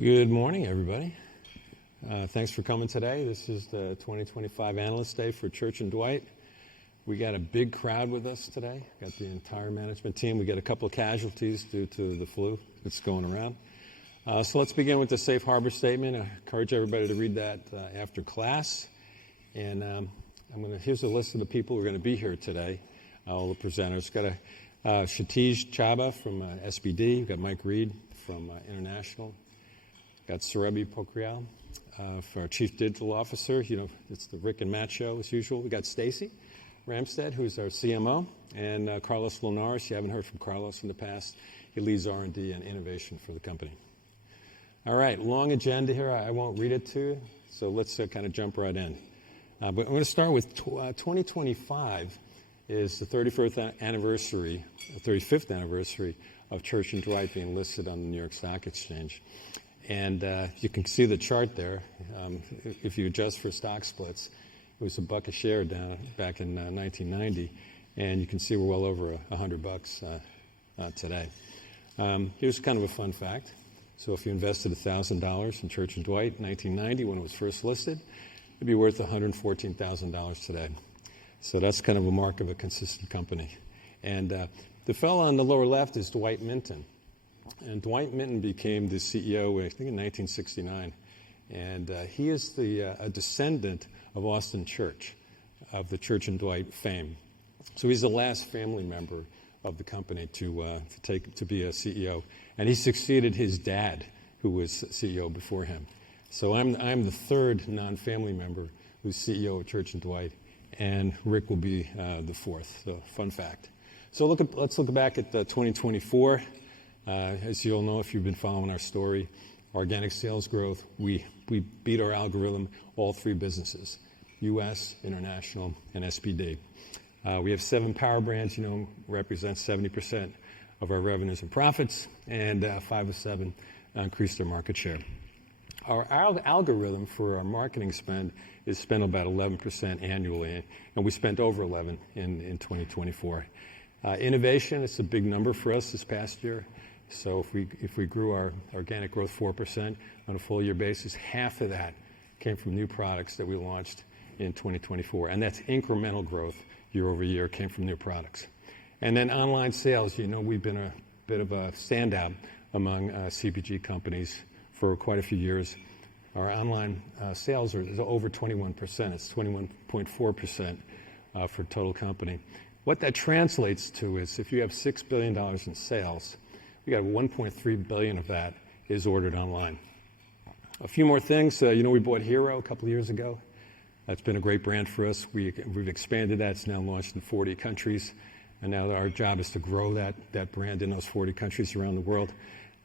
Good morning, everybody. Thanks for coming today. This is the 2025 Analyst Day for Church and Dwight. We got a big crowd with us today. Got the entire management team. We got a couple of casualties due to the flu that's going around. So let's begin with the safe harbor statement. I encourage everybody to read that after class. And here's a list of the people who are going to be here today, all the presenters. Got Kshitij Chhabra from SBD. We've got Mike Reed from International. Got Surabhi Pokhriyal for our Chief Digital Officer. You know, it's the Rick and Matt show as usual. We got Stacy Ramstead, who's our CMO, and Carlos Linares. You haven't heard from Carlos in the past. He leads R&D and innovation for the company. All right, long agenda here. I won't read it to you, so let's kind of jump right in. But I'm going to start with 2025 is the 35th anniversary of Church and Dwight being listed on the New York Stock Exchange. And you can see the chart there. If you adjust for stock splits, it was $1 a share down back in 1990, and you can see we're well over $100 today. Here's kind of a fun fact. So if you invested $1,000 in Church and Dwight in 1990 when it was first listed, it'd be worth $114,000 today. So that's kind of a mark of a consistent company. And the fellow on the lower left is Dwight Minton. And Dwight Minton became the CEO, I think, in 1969. And he is a descendant of Austin Church, of the Church and Dwight fame. So he's the last family member of the company to be a CEO. And he succeeded his dad, who was CEO before him. So I'm the third non-family member who's CEO of Church and Dwight, and Rick will be the fourth. So fun fact. So let's look back at 2024. As you all know, if you've been following our story, organic sales growth, we beat our algorithm, all three businesses, U.S., International, and SBD. We have 7 power brands, represent 70% of our revenues and profits, and 5 of 7 increased their market share. Our algorithm for our marketing spend is spent about 11% annually, and we spent over 11 in 2024. Innovation, it's a big number for us this past year. So if we grew our organic growth 4% on a full year basis, half of that came from new products that we launched in 2024. And that's incremental growth year over year, came from new products. And then online sales, we've been a bit of a standout among CPG companies for quite a few years. Our online sales are over 21%. It's 21.4% for total company. What that translates to is if you have $6 billion in sales, we got 1.3 billion of that is ordered online. A few more things. We bought Hero a couple of years ago. That's been a great brand for us. We've expanded that. It's now launched in 40 countries. And now our job is to grow that brand in those 40 countries around the world.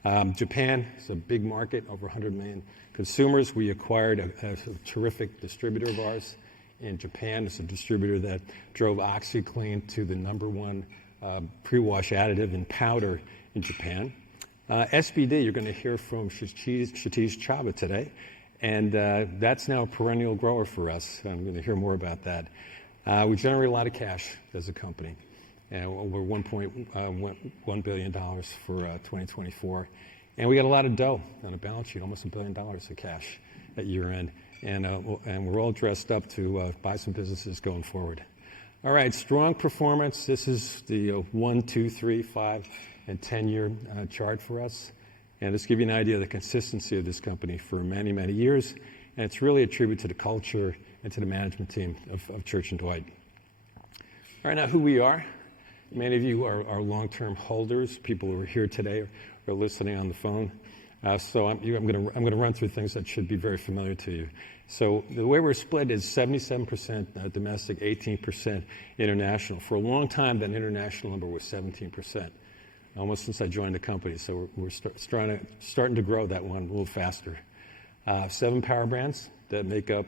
Japan is a big market, over 100 million consumers. We acquired a terrific distributor of ours in Japan. It's a distributor that drove OxyClean to the #1 pre-wash additive in powder in Japan. SBD, you're going to hear from Kshitij Chhabra today, and that's now a perennial grower for us. I'm going to hear more about that. We generate a lot of cash as a company, and we're $1.1 billion for 2024. And we got a lot of dough on the balance sheet, almost $1 billion of cash at year end. And we're all dressed up to buy some businesses going forward. All right, strong performance. This is the 1, 2, 3, 5, and 10-year chart for us. And let's give you an idea of the consistency of this company for many, many years. And it's really a tribute to the culture and to the management team of Church and Dwight. All right, now who we are. Many of you are long-term holders. People who are here today are listening on the phone. So I'm going to run through things that should be very familiar to you. So the way we're split is 77% domestic, 18% international. For a long time, that international number was 17%, almost since I joined the company. So we're starting to grow that one a little faster. 7 power brands that make up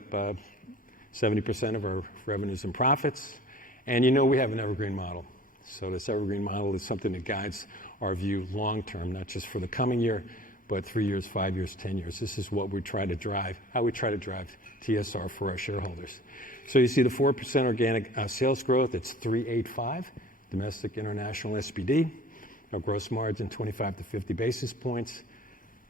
70% of our revenues and profits. And we have an evergreen model. So this evergreen model is something that guides our view long term, not just for the coming year, but 3 years, 5 years, 10 years. This is what we try to drive, how we try to drive TSR for our shareholders. So you see the 4% organic sales growth. It's 385, domestic, international, SBD. Our gross margin, 25 to 50 basis points.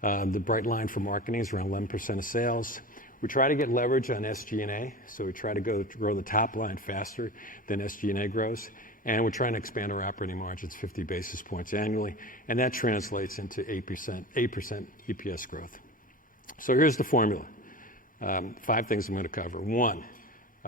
The bright line for marketing is around 11% of sales. We try to get leverage on SG&A, so we try to grow the top line faster than SG&A grows. And we're trying to expand our operating margins 50 basis points annually, and that translates into 8% EPS growth. So here's the formula. 5 things I'm going to cover. 1,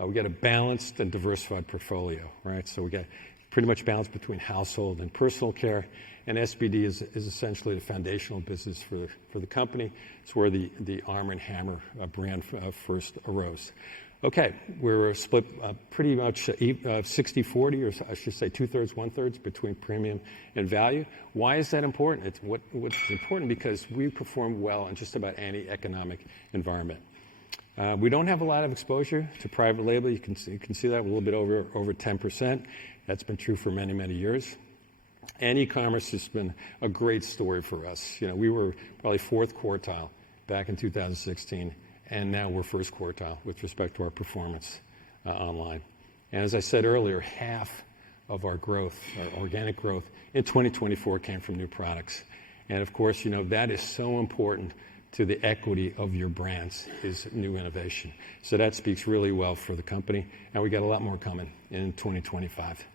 we got a balanced and diversified portfolio, right? So we got pretty much balanced between household and personal care, and SBD is essentially the foundational business for the company. It's where the Arm & Hammer brand first arose. Okay, we're split pretty much 60-40, or I should say 2/3, 1/3 between premium and value. Why is that important? What's important because we perform well in just about any economic environment. We don't have a lot of exposure to private label. You can see that a little bit over 10%. That's been true for many, many years. And e-commerce has been a great story for us. We were probably 4th quartile back in 2016, and now we're 1st quartile with respect to our performance online. And as I said earlier, half of our growth, our organic growth in 2024 came from new products. And of course, that is so important to the equity of your brands is new innovation. So that speaks really well for the company, and we got a lot more coming in 2025.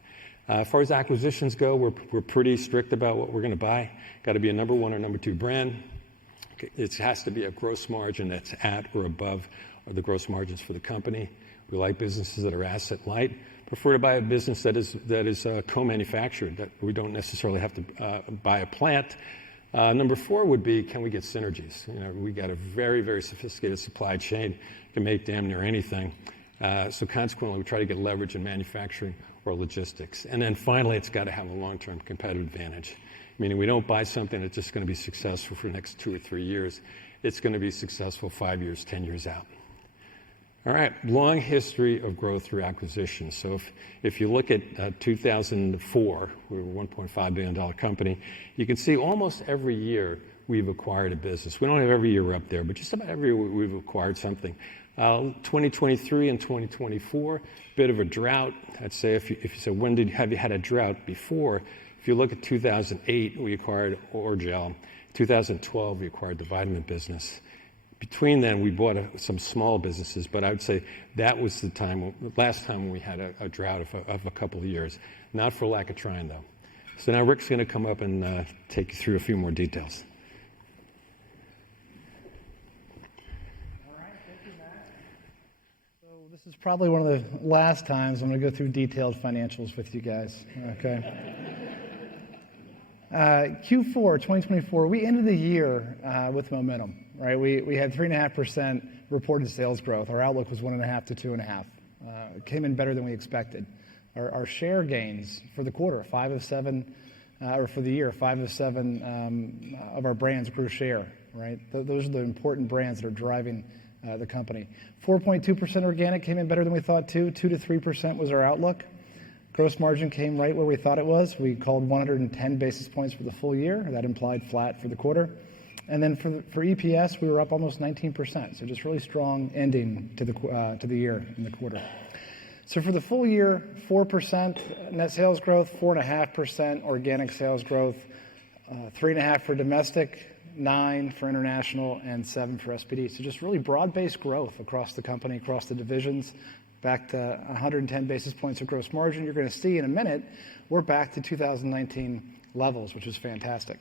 As far as acquisitions go, we're pretty strict about what we're going to buy. Got to be a number 1 or number 2 brand. It has to be a gross margin that's at or above the gross margins for the company. We like businesses that are asset light. Prefer to buy a business that is co-manufactured, that we don't necessarily have to buy a plant. Number 4 would be, can we get synergies? We got a very, very sophisticated supply chain, can make damn near anything. So consequently, we try to get leverage in manufacturing or logistics. And then finally, it's got to have a long-term competitive advantage, meaning we don't buy something that's just going to be successful for the next 2 or 3 years. It's going to be successful 5 years, 10 years out. All right, long history of growth through acquisition. So if you look at 2004, we were a $1.5 billion company. You can see almost every year we've acquired a business. We don't have every year up there, but just about every year we've acquired something. 2023 and 2024, bit of a drought. I'd say if you say, have you had a drought before? If you look at 2008, we acquired Orgel. 2012, we acquired the vitamin business. Between then, we bought some small businesses, but I would say that was the last time when we had a drought of a couple of years. Not for lack of trying, though. So now Rick's going to come up and take you through a few more details. This is probably one of the last times I'm going to go through detailed financials with you guys, okay? Q4 2024, we ended the year with momentum, right? We had 3.5% reported sales growth. Our outlook was 1.5 to 2.5. It came in better than we expected. Our share gains for the quarter, 5 of 7, or for the year, 5 of 7 of our brands grew share, right? Those are the important brands that are driving the company. 4.2% organic came in better than we thought too. 2 to 3% was our outlook. Gross margin came right where we thought it was. We called 110 basis points for the full year. That implied flat for the quarter. And then for EPS, we were up almost 19%. So just really strong ending to the year in the quarter. So for the full year, 4% net sales growth, 4.5% organic sales growth, 3.5% for domestic, 9% for international, and 7% for SBD. So just really broad-based growth across the company, across the divisions, back to 110 basis points of gross margin. You're going to see in a minute, we're back to 2019 levels, which is fantastic.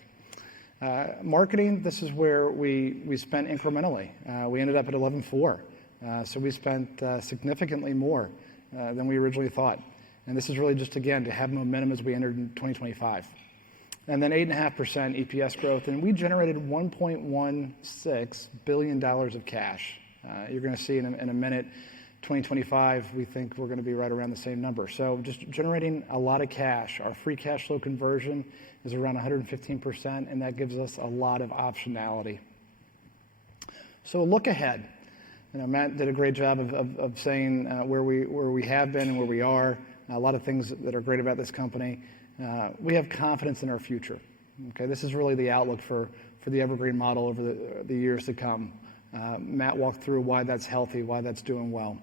Marketing, this is where we spent incrementally. We ended up at 11.4%. So we spent significantly more than we originally thought. And this is really just, again, to have momentum as we entered in 2025. And then 8.5% EPS growth. And we generated $1.16 billion of cash. You're going to see in a minute, 2025, we think we're going to be right around the same number. So just generating a lot of cash. Our free cash flow conversion is around 115%, and that gives us a lot of optionality. So look ahead. Matt did a great job of saying where we have been and where we are. A lot of things that are great about this company. We have confidence in our future. Okay, this is really the outlook for the Evergreen model over the years to come. Matt walked through why that's healthy, why that's doing well.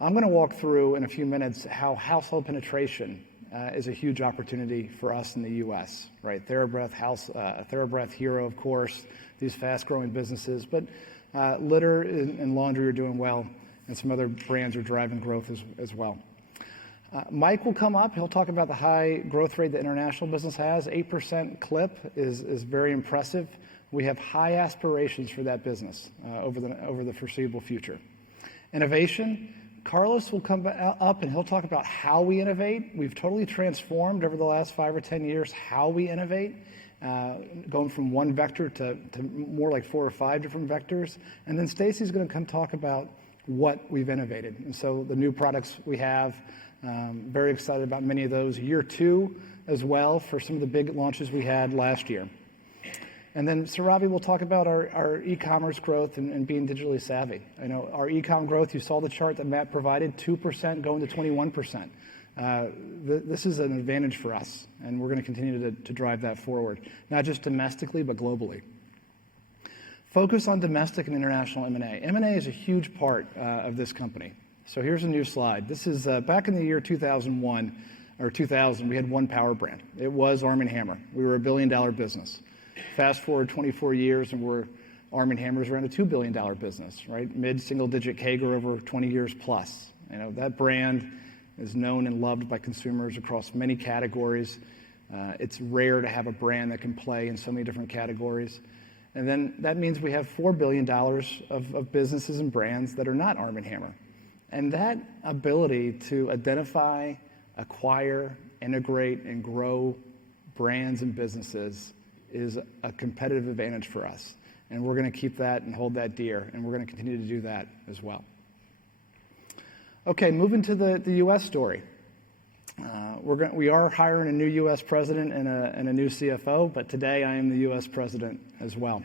I'm going to walk through in a few minutes how household penetration is a huge opportunity for us in the U.S., right? TheraBreath, Hero, of course, these fast-growing businesses. But litter and laundry are doing well, and some other brands are driving growth as well. Mike will come up. He'll talk about the high growth rate the international business has. 8% clip is very impressive. We have high aspirations for that business over the foreseeable future. Innovation. Carlos will come up and he'll talk about how we innovate. We've totally transformed over the last 5 or 10 years how we innovate, going from one vector to more like 4 or 5 different vectors. And then Stacy's going to come talk about what we've innovated. And so the new products we have, very excited about many of those. Year 2 as well for some of the big launches we had last year. And then Surabhi will talk about our e-commerce growth and being digitally savvy. I know our e-com growth, you saw the chart that Matt provided, 2% going to 21%. This is an advantage for us, and we're going to continue to drive that forward, not just domestically, but globally. Focus on domestic and international M&A. M&A is a huge part of this company. So here's a new slide. This is back in the year 2001 or 2000, we had one power brand. It was Arm & Hammer. We were a $1 billion business. Fast forward 24 years, and Arm & Hammer is around a $2 billion business, right? Mid-single-digit CAGR over 20 years plus. You know, that brand is known and loved by consumers across many categories. It's rare to have a brand that can play in so many different categories. And then that means we have $4 billion of businesses and brands that are not Arm & Hammer. And that ability to identify, acquire, integrate, and grow brands and businesses is a competitive advantage for us. And we're going to keep that and hold that dear, and we're going to continue to do that as well. Okay, moving to the U.S. story. We are hiring a new U.S. president and a new CFO, but today I am the U.S. president as well.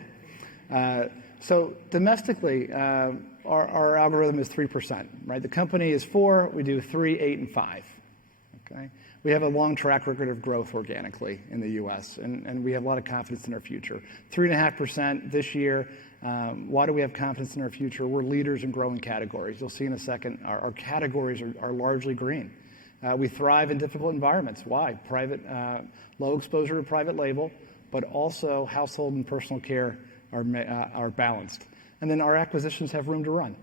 So domestically, our algorithm is 3%, right? The company is 4, we do 3, 8, and 5. Okay? We have a long track record of growth organically in the U.S., and we have a lot of confidence in our future. 3.5% this year. Why do we have confidence in our future? We're leaders in growing categories. You'll see in a second, our categories are largely green. We thrive in difficult environments. Why? Low exposure to private label, but also household and personal care are balanced. And then our acquisitions have room to run.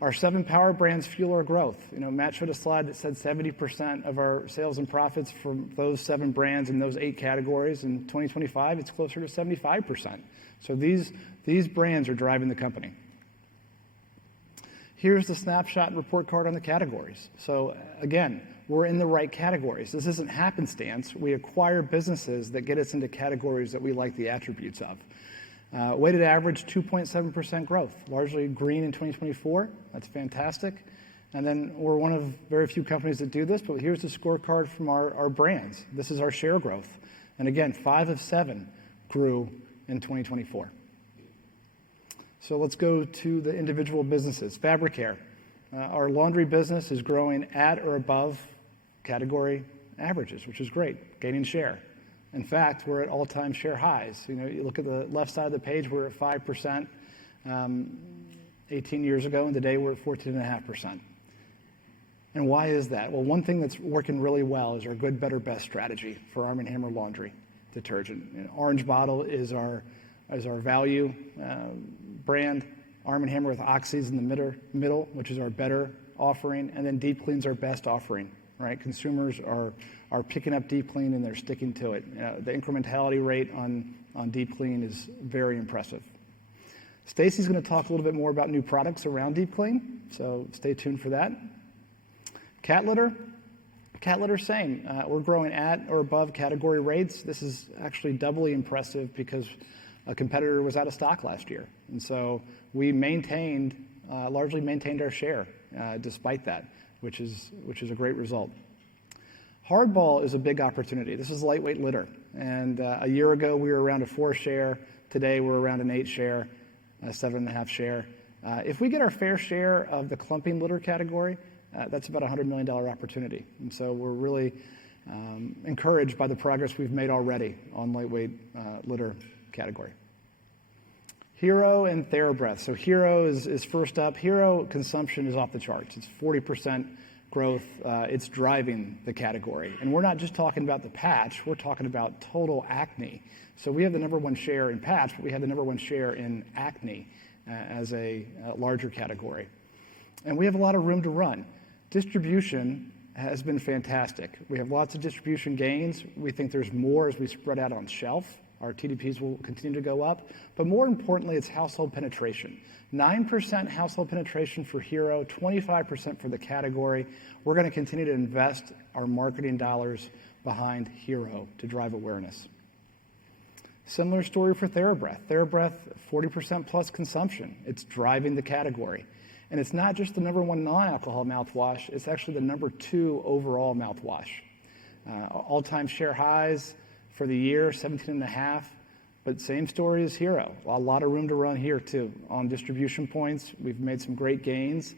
Our 7 power brands fuel our growth. You know, Matt showed a slide that said 70% of our sales and profits from those 7 brands in those 8 categories. In 2025, it's closer to 75%. So these brands are driving the company. Here's the snapshot and report card on the categories. So again, we're in the right categories. This isn't happenstance. We acquire businesses that get us into categories that we like the attributes of. Weighted average 2.7% growth, largely green in 2024. That's fantastic. And then we're one of very few companies that do this, but here's the scorecard from our brands. This is our share growth. And again, 5 of 7 grew in 2024. So let's go to the individual businesses. Fabric care. Our laundry business is growing at or above category averages, which is great, gaining share. In fact, we're at all-time share highs. You know, you look at the left side of the page, we're at 5% 18 years ago, and today we're at 14.5%. And why is that? Well, one thing that's working really well is our good, better, best strategy for Arm & Hammer laundry detergent. An orange bottle is our value brand. Arm & Hammer with Oxy's in the middle, which is our better offering, and then Deep Clean's our best offering. Right? Consumers are picking up Deep Clean and they're sticking to it. The incrementality rate on Deep Clean is very impressive. Stacy's going to talk a little bit more about new products around Deep Clean, so stay tuned for that. Cat litter, same. We're growing at or above category rates. This is actually doubly impressive because a competitor was out of stock last year, and so we largely maintained our share despite that, which is a great result. Hardball is a big opportunity. This is lightweight litter, and a year ago we were around a 4 share. Today we're around an 8 share, a 7.5 share. If we get our fair share of the clumping litter category, that's about a $100 million opportunity. And so we're really encouraged by the progress we've made already on lightweight litter category. Hero and TheraBreath. So Hero is first up. Hero consumption is off the charts. It's 40% growth, it's driving the category. And we're not just talking about the patch, we're talking about total acne. So we have the number one share in patch, but we have the number one share in acne as a larger category. And we have a lot of room to run. Distribution has been fantastic. We have lots of distribution gains. We think there's more as we spread out on shelf. Our TDPs will continue to go up. But more importantly, it's household penetration. 9% household penetration for Hero, 25% for the category. We're going to continue to invest our marketing dollars behind Hero to drive awareness. Similar story for TheraBreath. TheraBreath, 40% plus consumption. It's driving the category. And it's not just the number one non-alcohol mouthwash, it's actually the number two overall mouthwash. All-time share highs for the year, 17.5, but same story as Hero. A lot of room to run here too. On distribution points, we've made some great gains.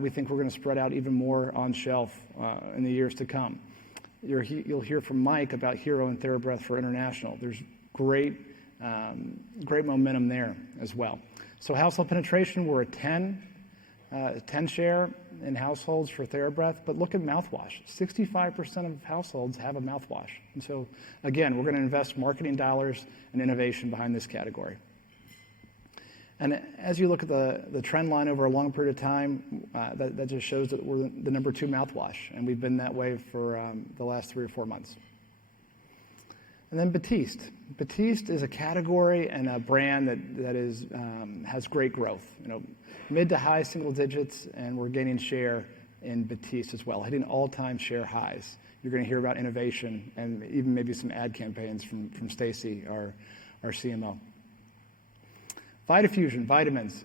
We think we're going to spread out even more on shelf in the years to come. You'll hear from Mike about Hero and TheraBreath for international. There's great momentum there as well. So household penetration, we're a 10 share in households for TheraBreath, but look at mouthwash. 65% of households have a mouthwash. And so, again, we're going to invest marketing dollars and innovation behind this category. And as you look at the trend line over a long period of time, that just shows that we're the number two mouthwash, and we've been that way for the last 3 or 4 months. And then Batiste. Batiste is a category and a brand that is has great growth. Mid to high single digits, and we're gaining share in Batiste as well, hitting all-time share highs. You're going to hear about innovation and even maybe some ad campaigns from Stacy, our CMO. Vitafusion, vitamins.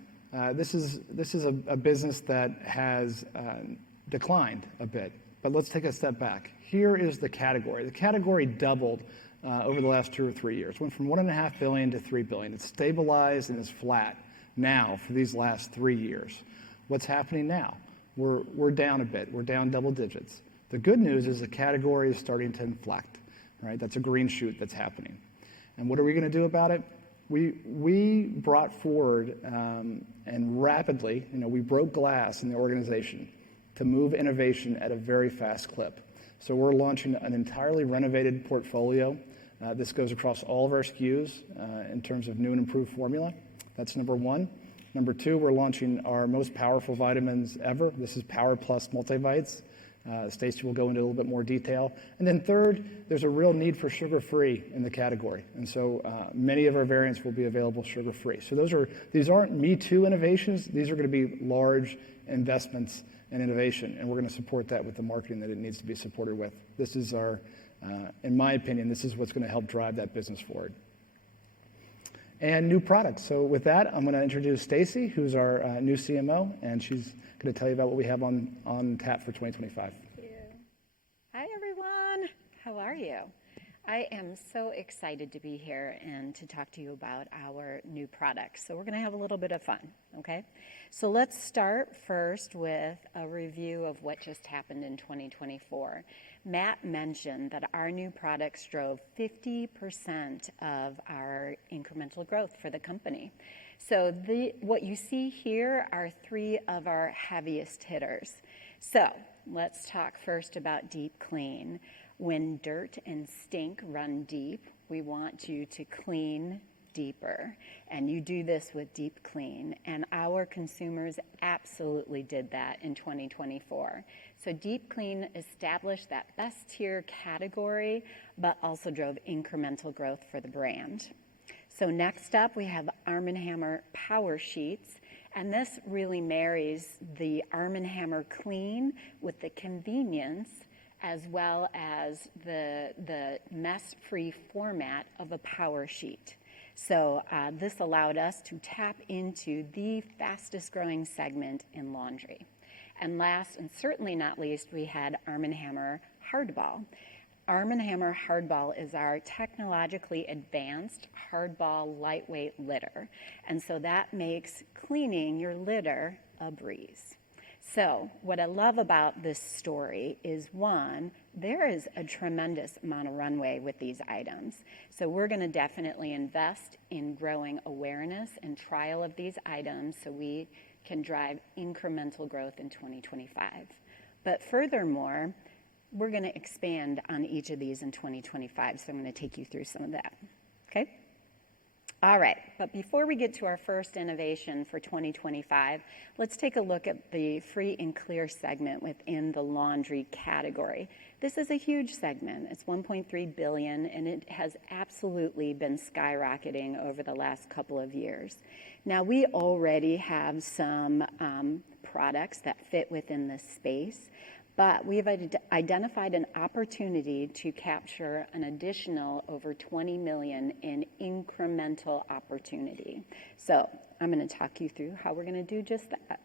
This is a business that has declined a bit, but let's take a step back. Here is the category. The category doubled over the last 2 or 3 years. Went from $1.5 billion to $3 billion. It's stabilized and is flat now for these last 3 years. What's happening now? We're down a bit. We're down double digits. The good news is the category is starting to inflect, right? That's a green shoot that's happening. And what are we going to do about it? We brought forward and rapidly, we broke glass in the organization to move innovation at a very fast clip. So we're launching an entirely renovated portfolio. This goes across all of our SKUs in terms of new and improved formula. That's number one. Number two, we're launching our most powerful vitamins ever. This is Power Plus Multivites. Stacy will go into a little bit more detail. And then third, there's a real need for sugar-free in the category. And so many of our variants will be available sugar-free. So these aren't me too innovations. These are going to be large investments in innovation, and we're going to support that with the marketing that it needs to be supported with. This is in my opinion, this is what's going to help drive that business forward. And new products. So with that, I'm going to introduce Stacy, who's our new CMO, and she's going to tell you about what we have on tap for 2025. Thank you. Hi, everyone. How are you? I am so excited to be here and to talk to you about our new products. So we're going to have a little bit of fun, okay? So let's start first with a review of what just happened in 2024. Matt mentioned that our new products drove 50% of our incremental growth for the company. So what you see here are 3 of our heaviest hitters. So let's talk first about Deep Clean. When dirt and stink run deep, we want you to clean deeper. And you do this with Deep Clean. And our consumers absolutely did that in 2024. So Deep Clean established that best tier category, but also drove incremental growth for the brand. So next up, we have Arm & Hammer Power Sheets. And this really marries the Arm & Hammer Clean with the convenience as well as the mess-free format of a power sheet. So this allowed us to tap into the fastest growing segment in laundry. And last and certainly not least, we had Arm & Hammer Hardball. Arm & Hammer Hardball is our technologically advanced hardball lightweight litter. And so that makes cleaning your litter a breeze. So what I love about this story is, one, there is a tremendous amount of runway with these items. So we're going to definitely invest in growing awareness and trial of these items so we can drive incremental growth in 2025. But furthermore, we're going to expand on each of these in 2025, so I'm going to take you through some of that. Okay? All right, but before we get to our first innovation for 2025, let's take a look at the free and clear segment within the laundry category. This is a huge segment. It's $1.3 billion, and it has absolutely been skyrocketing over the last couple of years. Now, we already have some products that fit within this space, but we have identified an opportunity to capture an additional over $20 million in incremental opportunity. So I'm going to talk you through how we're going to do just that.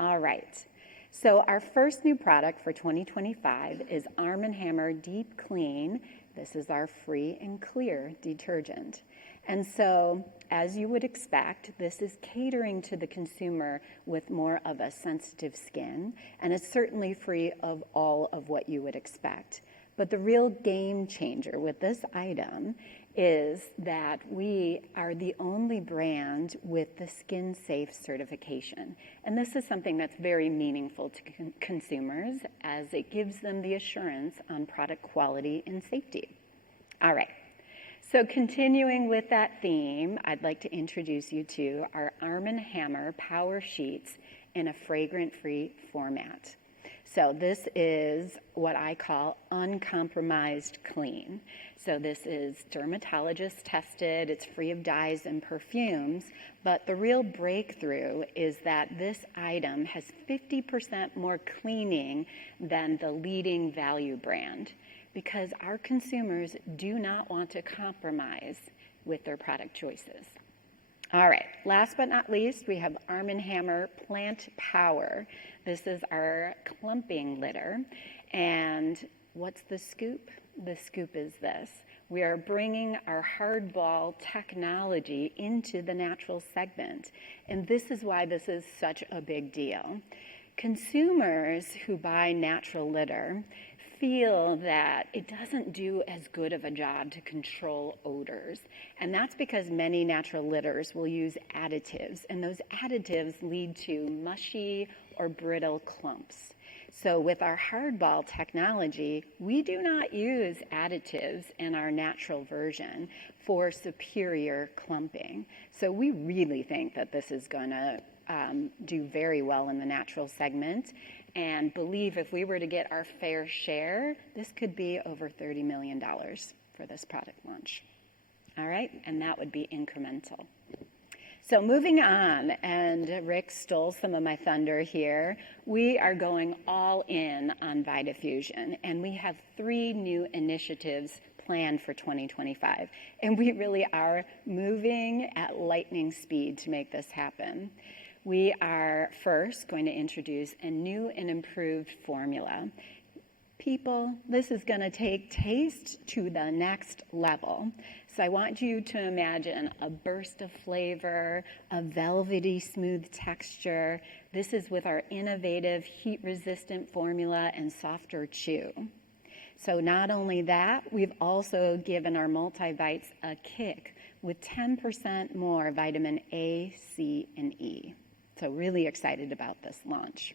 All right. So our first new product for 2025 is Arm & Hammer Deep Clean. This is our free and clear detergent. And so, as you would expect, this is catering to the consumer with more of a sensitive skin, and it's certainly free of all of what you would expect. But the real game changer with this item is that we are the only brand with the Skin Safe certification. And this is something that's very meaningful to consumers, as it gives them the assurance on product quality and safety. All right. So continuing with that theme, I'd like to introduce you to our Arm & Hammer Power Sheets in a fragrant-free format. So this is what I call uncompromised clean. So this is dermatologist tested, it's free of dyes and perfumes, but the real breakthrough is that this item has 50% more cleaning than the leading value brand, because our consumers do not want to compromise with their product choices. All right, last but not least, we have Arm & Hammer Plant Power. This is our clumping litter. And what's the scoop? The scoop is this. We are bringing our hardball technology into the natural segment. And this is why this is such a big deal. Consumers who buy natural litter feel that it doesn't do as good of a job to control odors. And that's because many natural litters will use additives, and those additives lead to mushy or brittle clumps. So with our hardball technology, we do not use additives in our natural version for superior clumping. So we really think that this is going to do very well in the natural segment, and believe if we were to get our fair share, this could be over $30 million for this product launch. All right, and that would be incremental. So moving on, and Rick stole some of my thunder here, we are going all in on VitaFusion, and we have 3 new initiatives planned for 2025, and we really are moving at lightning speed to make this happen. We are first going to introduce a new and improved formula. People, this is going to take taste to the next level. So I want you to imagine a burst of flavor, a velvety smooth texture. This is with our innovative heat-resistant formula and softer chew. So not only that, we've also given our multivites a kick with 10% more vitamin A, C, and E. So really excited about this launch.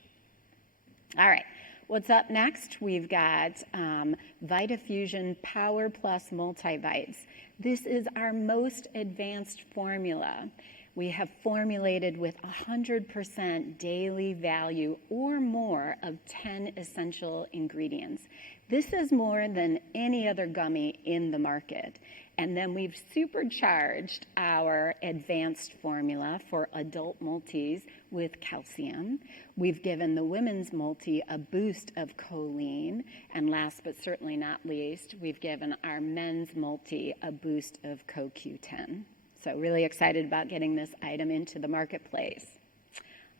All right, what's up next? We've got VitaFusion Power Plus Multivites. This is our most advanced formula. We have formulated with 100% daily value or more of 10 essential ingredients. This is more than any other gummy in the market. And then we've supercharged our advanced formula for adult multis with calcium. We've given the women's multi a boost of choline. And last but certainly not least, we've given our men's multi a boost of CoQ10. So really excited about getting this item into the marketplace.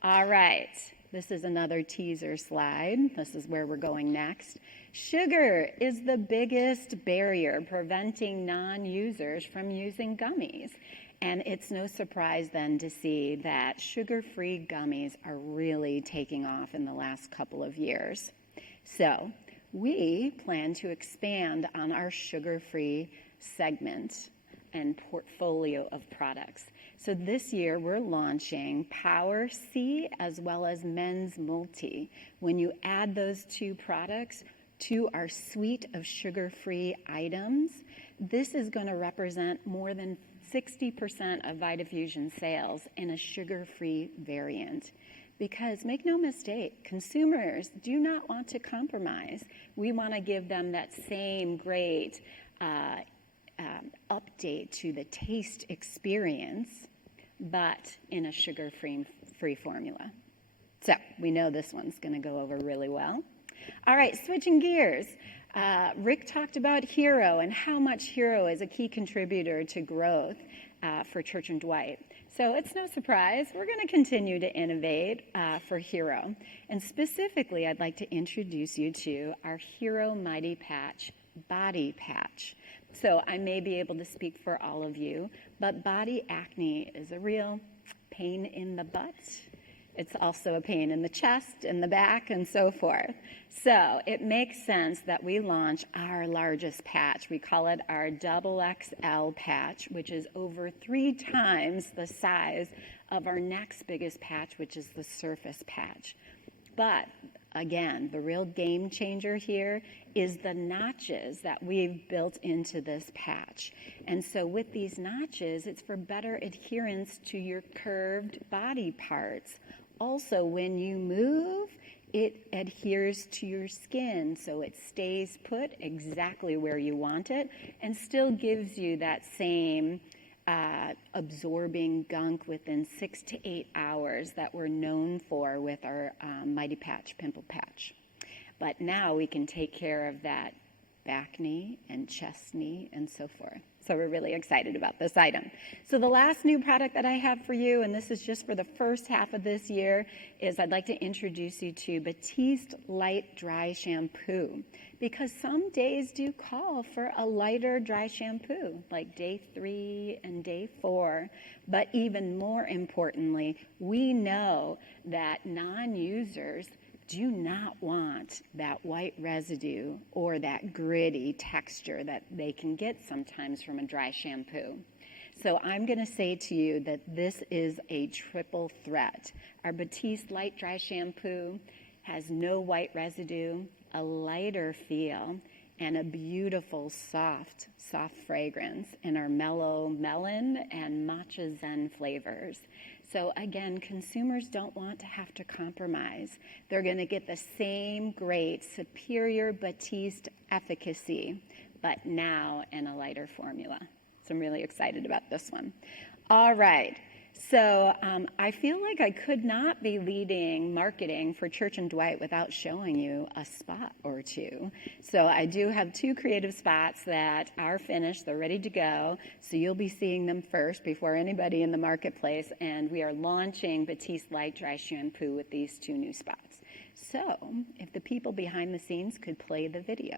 All right, this is another teaser slide. This is where we're going next. Sugar is the biggest barrier preventing non-users from using gummies. And it's no surprise then to see that sugar-free gummies are really taking off in the last couple of years. So we plan to expand on our sugar-free segment and portfolio of products. So this year we're launching Power C as well as Men's Multi. When you add those two products to our suite of sugar-free items, this is going to represent more than 60% of Vitafusion sales in a sugar-free variant. Because make no mistake, consumers do not want to compromise. We want to give them that same great update to the taste experience, but in a sugar-free formula. So we know this one's going to go over really well. All right, switching gears. Rick talked about Hero and how much Hero is a key contributor to growth for Church and Dwight. So it's no surprise, we're going to continue to innovate for Hero. And specifically, I'd like to introduce you to our Hero Mighty Patch Body Patch. So I may be able to speak for all of you, but body acne is a real pain in the butt. It's also a pain in the chest, in the back, and so forth. So it makes sense that we launch our largest patch. We call it our XXL patch, which is over 3 times the size of our next biggest patch, which is the Surface patch. But again, the real game changer here is the notches that we've built into this patch. And so with these notches, it's for better adherence to your curved body parts. Also, when you move, it adheres to your skin, so it stays put exactly where you want it and still gives you that same absorbing gunk within 6 to 8 hours that we're known for with our Mighty Patch Pimple Patch. But now we can take care of that back knee and chest knee and so forth. So we're really excited about this item. So the last new product that I have for you, and this is just for the first half of this year, is I'd like to introduce you to Batiste Light Dry Shampoo. Because some days do call for a lighter dry shampoo, like day 3 and day 4. But even more importantly, we know that non-users do not want that white residue or that gritty texture that they can get sometimes from a dry shampoo. So I'm going to say to you that this is a triple threat. Our Batiste Light Dry Shampoo has no white residue, a lighter feel, and a beautiful soft fragrance in our mellow melon and matcha zen flavors. So again, consumers don't want to have to compromise. They're going to get the same great superior Batiste efficacy, but now in a lighter formula. So I'm really excited about this one. All right. So I feel like I could not be leading marketing for Church and Dwight without showing you a spot or two. So I do have 2 creative spots that are finished. They're ready to go. So you'll be seeing them first before anybody in the marketplace. And we are launching Batiste Light Dry Shampoo with these 2 new spots. So if the people behind the scenes could play the video.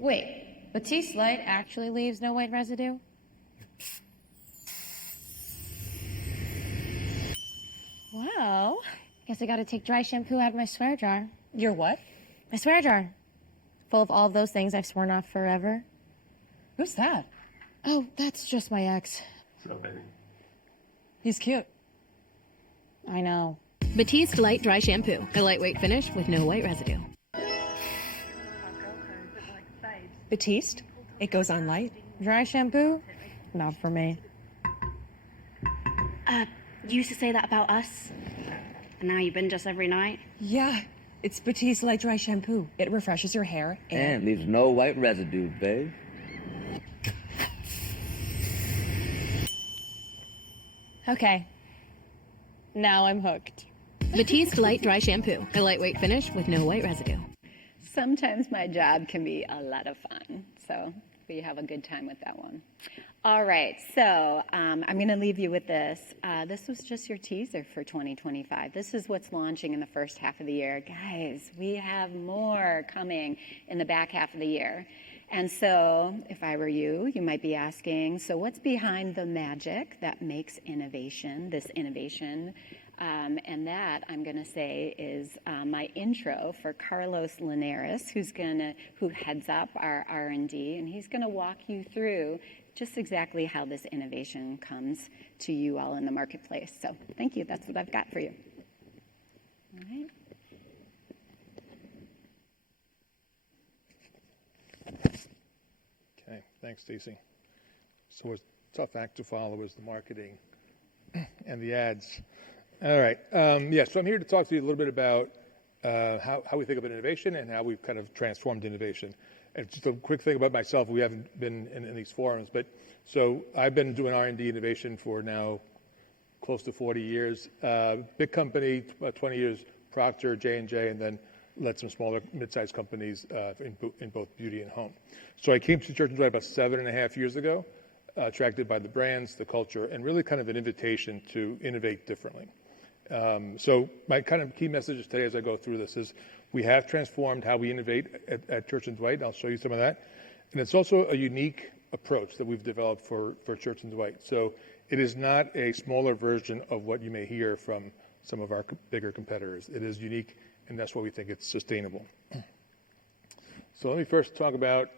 Wait, Batiste Light actually leaves no white residue? Well, guess I gotta take dry shampoo out of my swear jar. Your what? My swear jar. Full of all those things I've sworn off forever. Who's that? Oh, that's just my ex. So, baby. He's cute. I know. Batiste Light Dry Shampoo. A lightweight finish with no white residue. Batiste? It goes on light? Dry shampoo? Not for me. You used to say that about us, and now you binge us every night. Yeah, it's Batiste Light Dry Shampoo. It refreshes your hair and leaves no white residue, babe. Okay. Now I'm hooked. Batiste Light Dry Shampoo. A lightweight finish with no white residue. Sometimes my job can be a lot of fun, so we have a good time with that one. All right, so I'm going to leave you with this. This was just your teaser for 2025. This is what's launching in the first half of the year. Guys, we have more coming in the back half of the year. And so if I were you, you might be asking, so what's behind the magic that makes innovation, this innovation? And that, I'm going to say, is my intro for Carlos Linares, who heads up our R&D, and he's going to walk you through just exactly how this innovation comes to you all in the marketplace. So thank you. That's what I've got for you. All right. Okay, thanks, Stacy. So a tough act to follow is the marketing and the ads. All right. So I'm here to talk to you a little bit about how we think about innovation and how we've kind of transformed innovation. And just a quick thing about myself, we haven't been in these forums, but so I've been doing R&D innovation for now close to 40 years. Big company, about 20 years, Procter, J&J, and then led some smaller mid-sized companies in both beauty and home. So I came to Church & Dwight about 7.5 years ago, attracted by the brands, the culture, and really kind of an invitation to innovate differently. So my kind of key messages today as I go through this is we have transformed how we innovate at Church & Dwight. I'll show you some of that. And it's also a unique approach that we've developed for Church & Dwight. So it is not a smaller version of what you may hear from some of our bigger competitors. It is unique, and that's why we think it's sustainable. So let me first talk about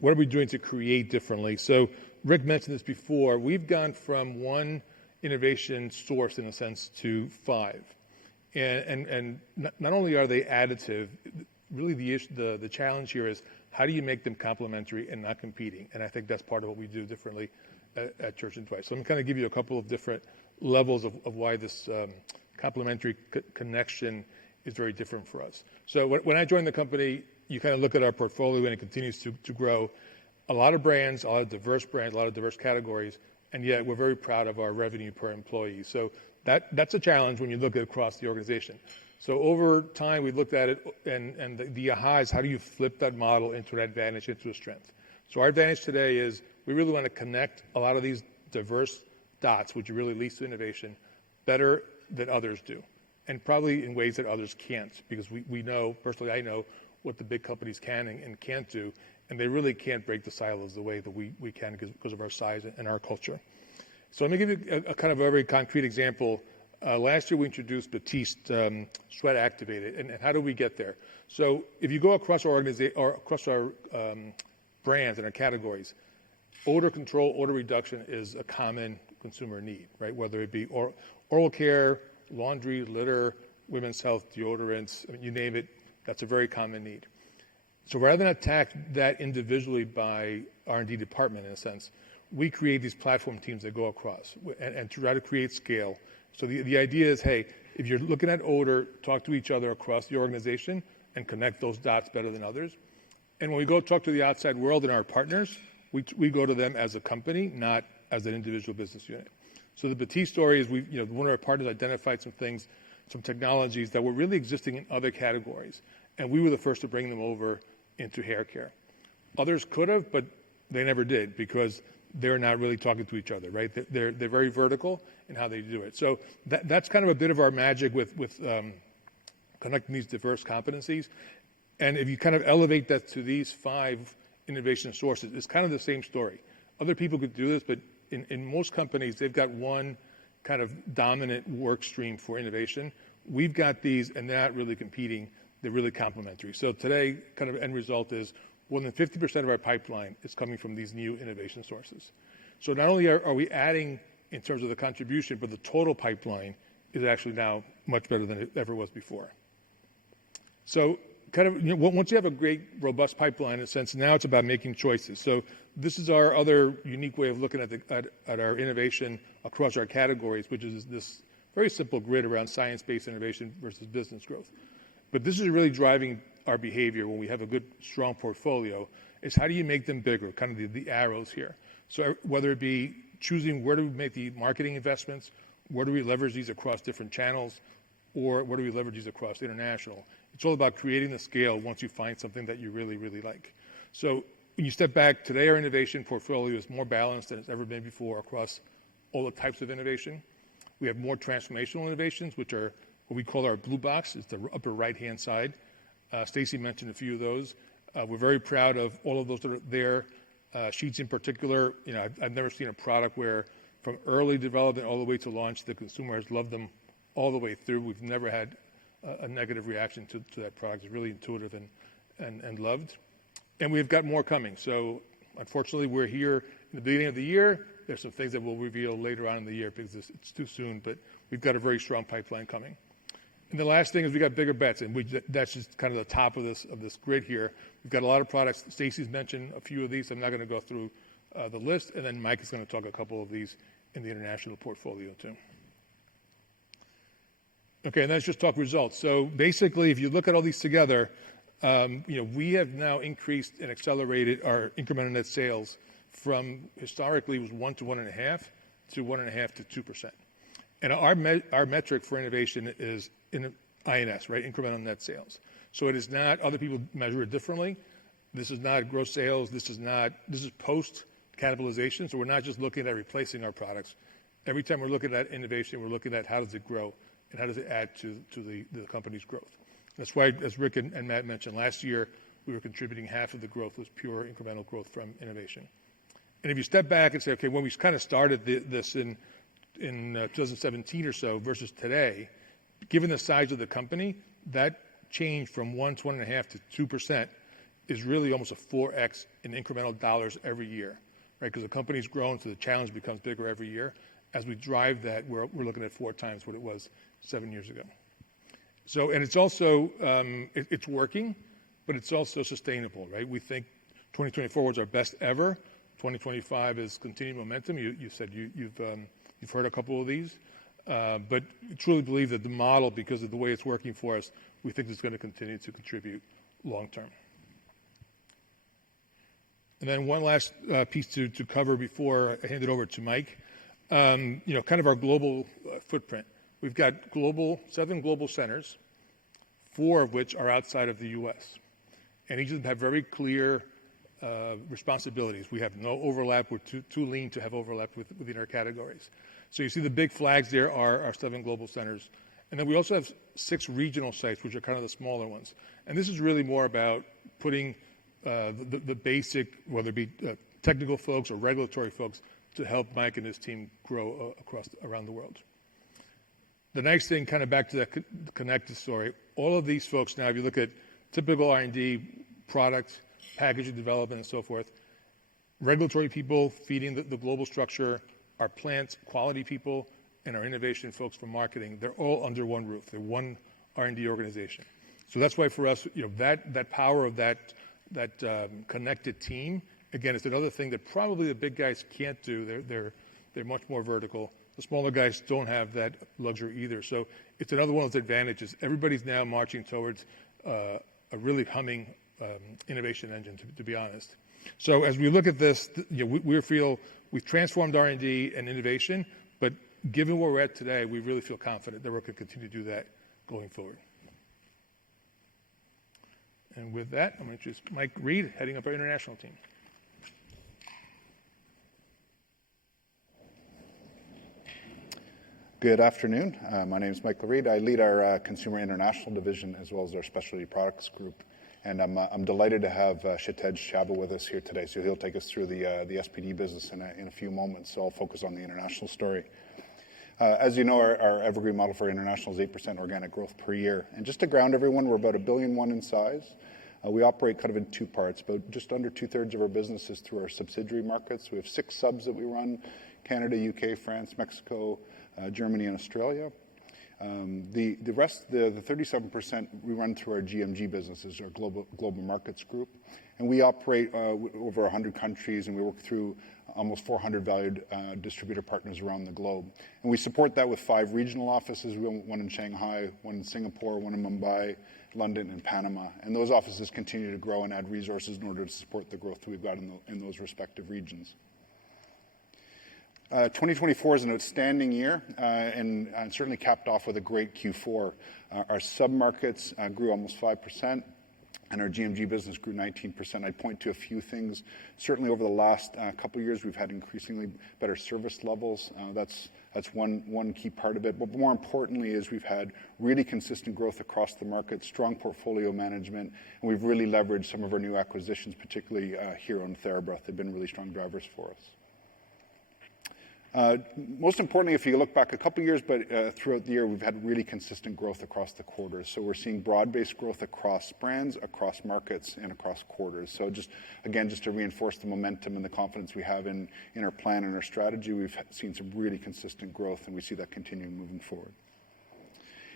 what are we doing to create differently. So Rick mentioned this before. We've gone from one innovation source, in a sense, to 5. And not only are they additive, really the challenge here is how do you make them complementary and not competing? And I think that's part of what we do differently at Church & Dwight. So I'm going to kind of give you a couple of different levels of why this complementary connection is very different for us. So when I joined the company, you kind of look at our portfolio and it continues to grow. A lot of brands, a lot of diverse categories, and yet we're very proud of our revenue per employee. So that's a challenge when you look at across the organization. So over time, we looked at it, and the aha is how do you flip that model into an advantage, into a strength. So our advantage today is we really want to connect a lot of these diverse dots, which really leads to innovation, better than others do, and probably in ways that others can't, because we know, personally I know, what the big companies can and can't do, and they really can't break the silos the way that we can because of our size and our culture. So let me give you a kind of a very concrete example. Last year we introduced Batiste Sweat Activated, and how do we get there? So if you go across our brands and our categories, odor control, odor reduction is a common consumer need, right? Whether it be oral care, laundry, litter, women's health, deodorants, I mean, you name it, that's a very common need. So rather than attack that individually by R&D department, in a sense, we create these platform teams that go across and try to create scale. So the idea is, hey, if you're looking at odor, talk to each other across the organization and connect those dots better than others. And when we go talk to the outside world and our partners, we go to them as a company, not as an individual business unit. So the Batiste story is one of our partners identified some things, some technologies that were really existing in other categories, and we were the first to bring them over into hair care. Others could have, but they never did because they're not really talking to each other, right? They're very vertical in how they do it. So that's kind of a bit of our magic with connecting these diverse competencies. And if you kind of elevate that to these 5 innovation sources, it's kind of the same story. Other people could do this, but in most companies, they've got one kind of dominant work stream for innovation. We've got these, and they're not really competing. They're really complementary. So today, kind of end result is more than 50% of our pipeline is coming from these new innovation sources. So not only are we adding in terms of the contribution, but the total pipeline is actually now much better than it ever was before. So kind of once you have a great, robust pipeline, in a sense, now it's about making choices. So this is our other unique way of looking at our innovation across our categories, which is this very simple grid around science-based innovation versus business growth. But this is really driving our behavior when we have a good, strong portfolio, is how do you make them bigger, kind of the arrows here. So whether it be choosing where do we make the marketing investments, where do we leverage these across different channels, or where do we leverage these across international. It's all about creating the scale once you find something that you really, really like. So when you step back, today our innovation portfolio is more balanced than it's ever been before across all the types of innovation. We have more transformational innovations, which are what we call our blue box. It's the upper right-hand side. Stacy mentioned a few of those. We're very proud of all of those that are there. Sheets in particular, I've never seen a product where from early development all the way to launch, the consumer has loved them all the way through. We've never had a negative reaction to that product. It's really intuitive and loved. And we've got more coming. So Unfortunately, we're here in the beginning of the year. There's some things that we'll reveal later on in the year because it's too soon, but we've got a very strong pipeline coming. And the last thing is we got bigger bets, and that's just kind of the top of this grid here. We've got a lot of products. Stacy's mentioned a few of these. I'm not going to go through the list, and then Mike is going to talk a couple of these in the international portfolio too. Okay, and let's just talk results. So basically, if you look at all these together, we have now increased and accelerated our incremental net sales from historically it was 1 to 1.5 to 1.5 to 2%. And our metric for innovation is in INS, right? Incremental net sales. So it is not, other people measure it differently. This is not gross sales. This is post cannibalization. So we're not just looking at replacing our products. Every time we're looking at innovation, we're looking at how does it grow and how does it add to the company's growth. That's why, as Rick and Matt mentioned, last year we were contributing half of the growth was pure incremental growth from innovation. And if you step back and say, okay, when we kind of started this in 2017 or so versus today, given the size of the company, that change from 1 to 1.5 to 2% is really almost a 4x in incremental dollars every year, right? Because the company's grown, so the challenge becomes bigger every year. As we drive that, we're looking at 4 times what it was 7 years ago. So, and it's also, it's working, but it's also sustainable, right? We think 2024 was our best ever. 2025 is continued momentum. You said you've heard a couple of these, but we truly believe that the model, because of the way it's working for us, we think it's going to continue to contribute long term. And then one last piece to cover before I hand it over to Mike. Kind of our global footprint. We've got 7 global centers, 4 of which are outside of the U.S. And each of them have very clear responsibilities. We have no overlap. We're too lean to have overlap within our categories. So you see the big flags there are our 7 global centers. And then we also have 6 regional sites, which are kind of the smaller ones. And this is really more about putting the basic, whether it be technical folks or regulatory folks, to help Mike and his team grow around the world. The nice thing, kind of back to that connected story, all of these folks now, if you look at typical R&D, product, packaging development, and so forth, regulatory people feeding the global structure, our plant quality people, and our innovation folks for marketing, they're all under one roof. They're one R&D organization. So that's why for us, that power of that connected team, again, it's another thing that probably the big guys can't do. They're much more vertical. The smaller guys don't have that luxury either. So it's another one of those advantages. Everybody's now marching towards a really humming innovation engine, to be honest. So as we look at this, we feel we've transformed R&D and innovation, but given where we're at today, we really feel confident that we're going to continue to do that going forward. And with that, I'm going to introduce Mike Reed, heading up our international team. Good afternoon. My name is Michael Reed. I lead our Consumer International Division as well as our Specialty Products Group. And I'm delighted to have Kshitij Chhabra with us here today. So he'll take us through the SPD business in a few moments. So I'll focus on the international story. As you know, our evergreen model for international is 8% organic growth per year. And just to ground everyone, we're about $1.1 billion in size. We operate kind of in 2 parts, but just under 2/3 of our business is through our subsidiary markets. We have 6 subs that we run: Canada, UK, France, Mexico, Germany, and Australia. The rest, the 37%, we run through our GMG businesses, our global markets group. And we operate over 100 countries, and we work through almost 400 valued distributor partners around the globe. And we support that with 5 regional offices, one in Shanghai, one in Singapore, one in Mumbai, London, and Panama. And those offices continue to grow and add resources in order to support the growth that we've got in those respective regions. 2024 is an outstanding year and certainly capped off with a great Q4. Our sub-markets grew almost 5%, and our GMG business grew 19%. I'd point to a few things. Certainly over the last couple of years, we've had increasingly better service levels. That's one key part of it. But more importantly is we've had really consistent growth across the market, strong portfolio management, and we've really leveraged some of our new acquisitions, particularly here on TheraBreath. They've been really strong drivers for us. Most importantly, if you look back a couple of years, but throughout the year, we've had really consistent growth across the quarters. So we're seeing broad-based growth across brands, across markets, and across quarters. So just to reinforce the momentum and the confidence we have in our plan and our strategy, we've seen some really consistent growth, and we see that continuing moving forward.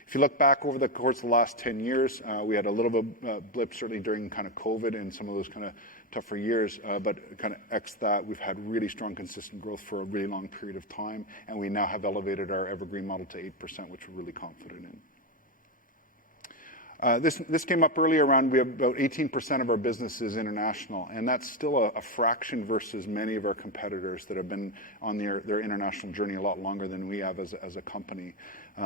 If you look back over the course of the last 10 years, we had a little bit of a blip certainly during kind of COVID and some of those kind of tougher years, but kind of X that, we've had really strong consistent growth for a really long period of time, and we now have elevated our evergreen model to 8%, which we're really confident in. This came up earlier around, we have about 18% of our business is international, and that's still a fraction versus many of our competitors that have been on their international journey a lot longer than we have as a company.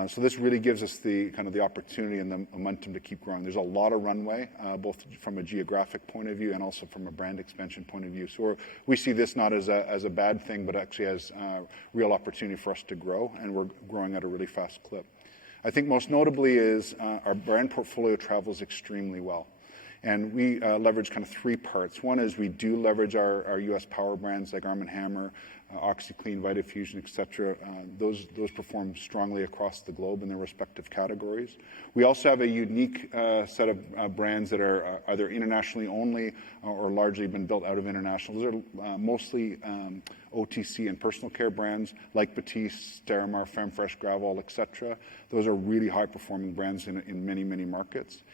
So this really gives us the opportunity and the momentum to keep growing. There's a lot of runway, both from a geographic point of view and also from a brand expansion point of view. So we see this not as a bad thing, but actually as real opportunity for us to grow, and we're growing at a really fast clip. I think most notably is our brand portfolio travels extremely well. And we leverage kind of three parts. One is we do leverage our U.S. power brands like Arm & Hammer, OxiClean, Vitafusion, et cetera. Those perform strongly across the globe in their respective categories. We also have a unique set of brands that are either internationally only or largely been built out of international. Those are mostly OTC and personal care brands like Batiste, Sterimar, Femfresh, Gravol, et cetera. Those are really high-performing brands in many, many markets.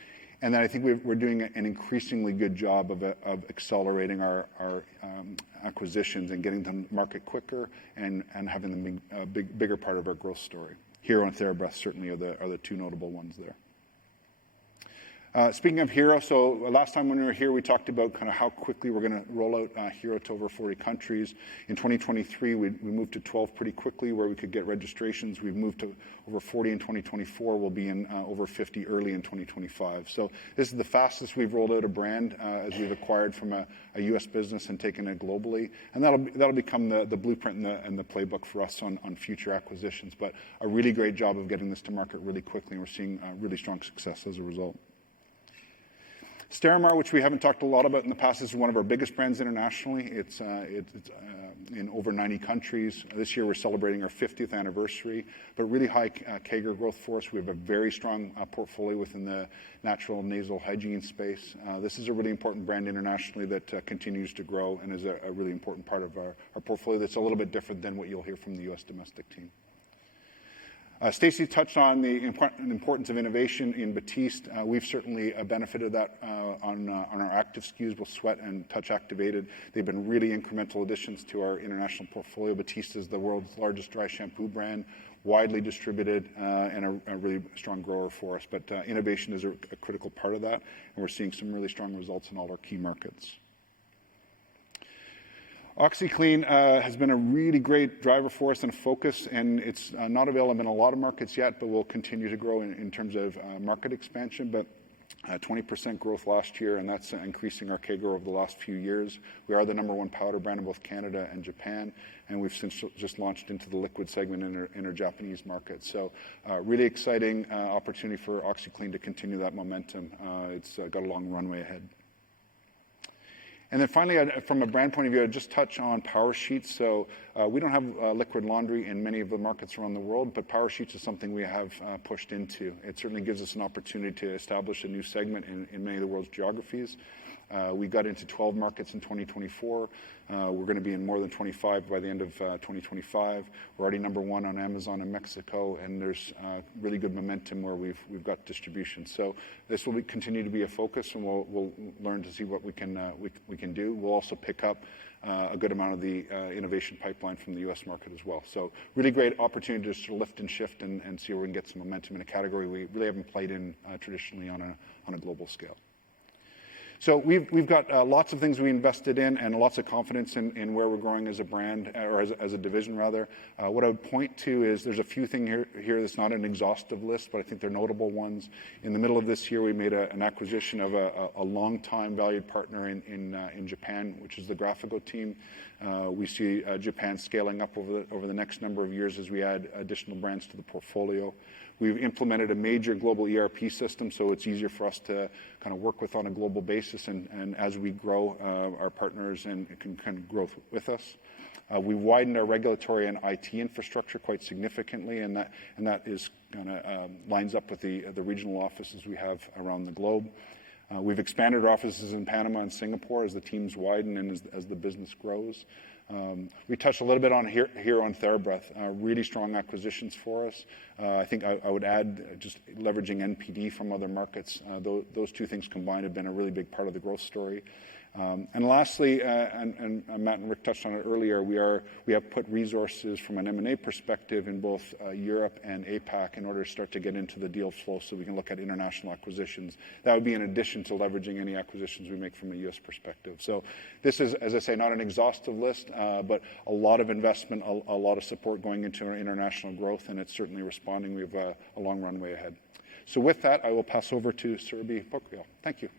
And then I think we're doing an increasingly good job of accelerating our acquisitions and getting them to market quicker and having them be a bigger part of our growth story. Hero and TheraBreath certainly are the two notable ones there. Speaking of Hero, so last time when we were here, we talked about kind of how quickly we're going to roll out Hero to over 40 countries. In 2023, we moved to 12 pretty quickly where we could get registrations. We've moved to over 40 in 2024. We'll be in over 50 early in 2025. So this is the fastest we've rolled out a brand as we've acquired from a U.S. business and taken it globally. And that'll become the blueprint and the playbook for us on future acquisitions. But a really great job of getting this to market really quickly, and we're seeing really strong success as a result. Sterimar, which we haven't talked a lot about in the past, is one of our biggest brands internationally. It's in over 90 countries. This year we're celebrating our 50th anniversary, but really high CAGR growth for us. We have a very strong portfolio within the natural nasal hygiene space. This is a really important brand internationally that continues to grow and is a really important part of our portfolio that's a little bit different than what you'll hear from the U.S. domestic team. Stacey touched on the importance of innovation in Batiste. We've certainly benefited that on our active SKUs, both sweat and touch activated. They've been really incremental additions to our international portfolio. Batiste is the world's largest dry shampoo brand, widely distributed and a really strong grower for us. But innovation is a critical part of that, and we're seeing some really strong results in all our key markets. OxiClean has been a really great driver for us and a focus, and it's not available in a lot of markets yet, but will continue to grow in terms of market expansion. But 20% growth last year, and that's increasing our CAGR over the last few years. We are the #1 powder brand in both Canada and Japan, and we've since just launched into the liquid segment in our Japanese market. So really exciting opportunity for OxiClean to continue that momentum. It's got a long runway ahead. And then finally, from a brand point of view, I'd just touch on Power Sheets. So we don't have liquid laundry in many of the markets around the world, but Power Sheets is something we have pushed into. It certainly gives us an opportunity to establish a new segment in many of the world's geographies. We got into 12 markets in 2024. We're going to be in more than 25 by the end of 2025. We're already #1 on Amazon in Mexico, and there's really good momentum where we've got distribution. So this will continue to be a focus, and we'll learn to see what we can do. We'll also pick up a good amount of the innovation pipeline from the U.S. market as well. So really great opportunity to sort of lift and shift and see where we can get some momentum in a category we really haven't played in traditionally on a global scale. So we've got lots of things we invested in and lots of confidence in where we're growing as a brand, or as a division rather. What I would point to is there's a few things here that's not an exhaustive list, but I think they're notable ones. In the middle of this year, we made an acquisition of a long-time valued partner in Japan, which is the Graphico team. We see Japan scaling up over the next number of years as we add additional brands to the portfolio. We've implemented a major global ERP system, so it's easier for us to kind of work with on a global basis, and as we grow, our partners and can kind of grow with us. We widened our regulatory and IT infrastructure quite significantly, and that is kind of lines up with the regional offices we have around the globe. We've expanded our offices in Panama and Singapore as the teams widen and as the business grows. We touched a little bit on Hero and TheraBreath, really strong acquisitions for us. I think I would add just leveraging NPD from other markets. Those two things combined have been a really big part of the growth story. And lastly, and Matt and Rick touched on it earlier, we have put resources from an M&A perspective in both Europe and APAC in order to start to get into the deal flow so we can look at international acquisitions. That would be in addition to leveraging any acquisitions we make from a U.S. perspective. So this is, as I say, not an exhaustive list, but a lot of investment, a lot of support going into our international growth, and it's certainly responding. We have a long runway ahead. So with that, I will pass over to Surabhi Pokhriyal. Thank you.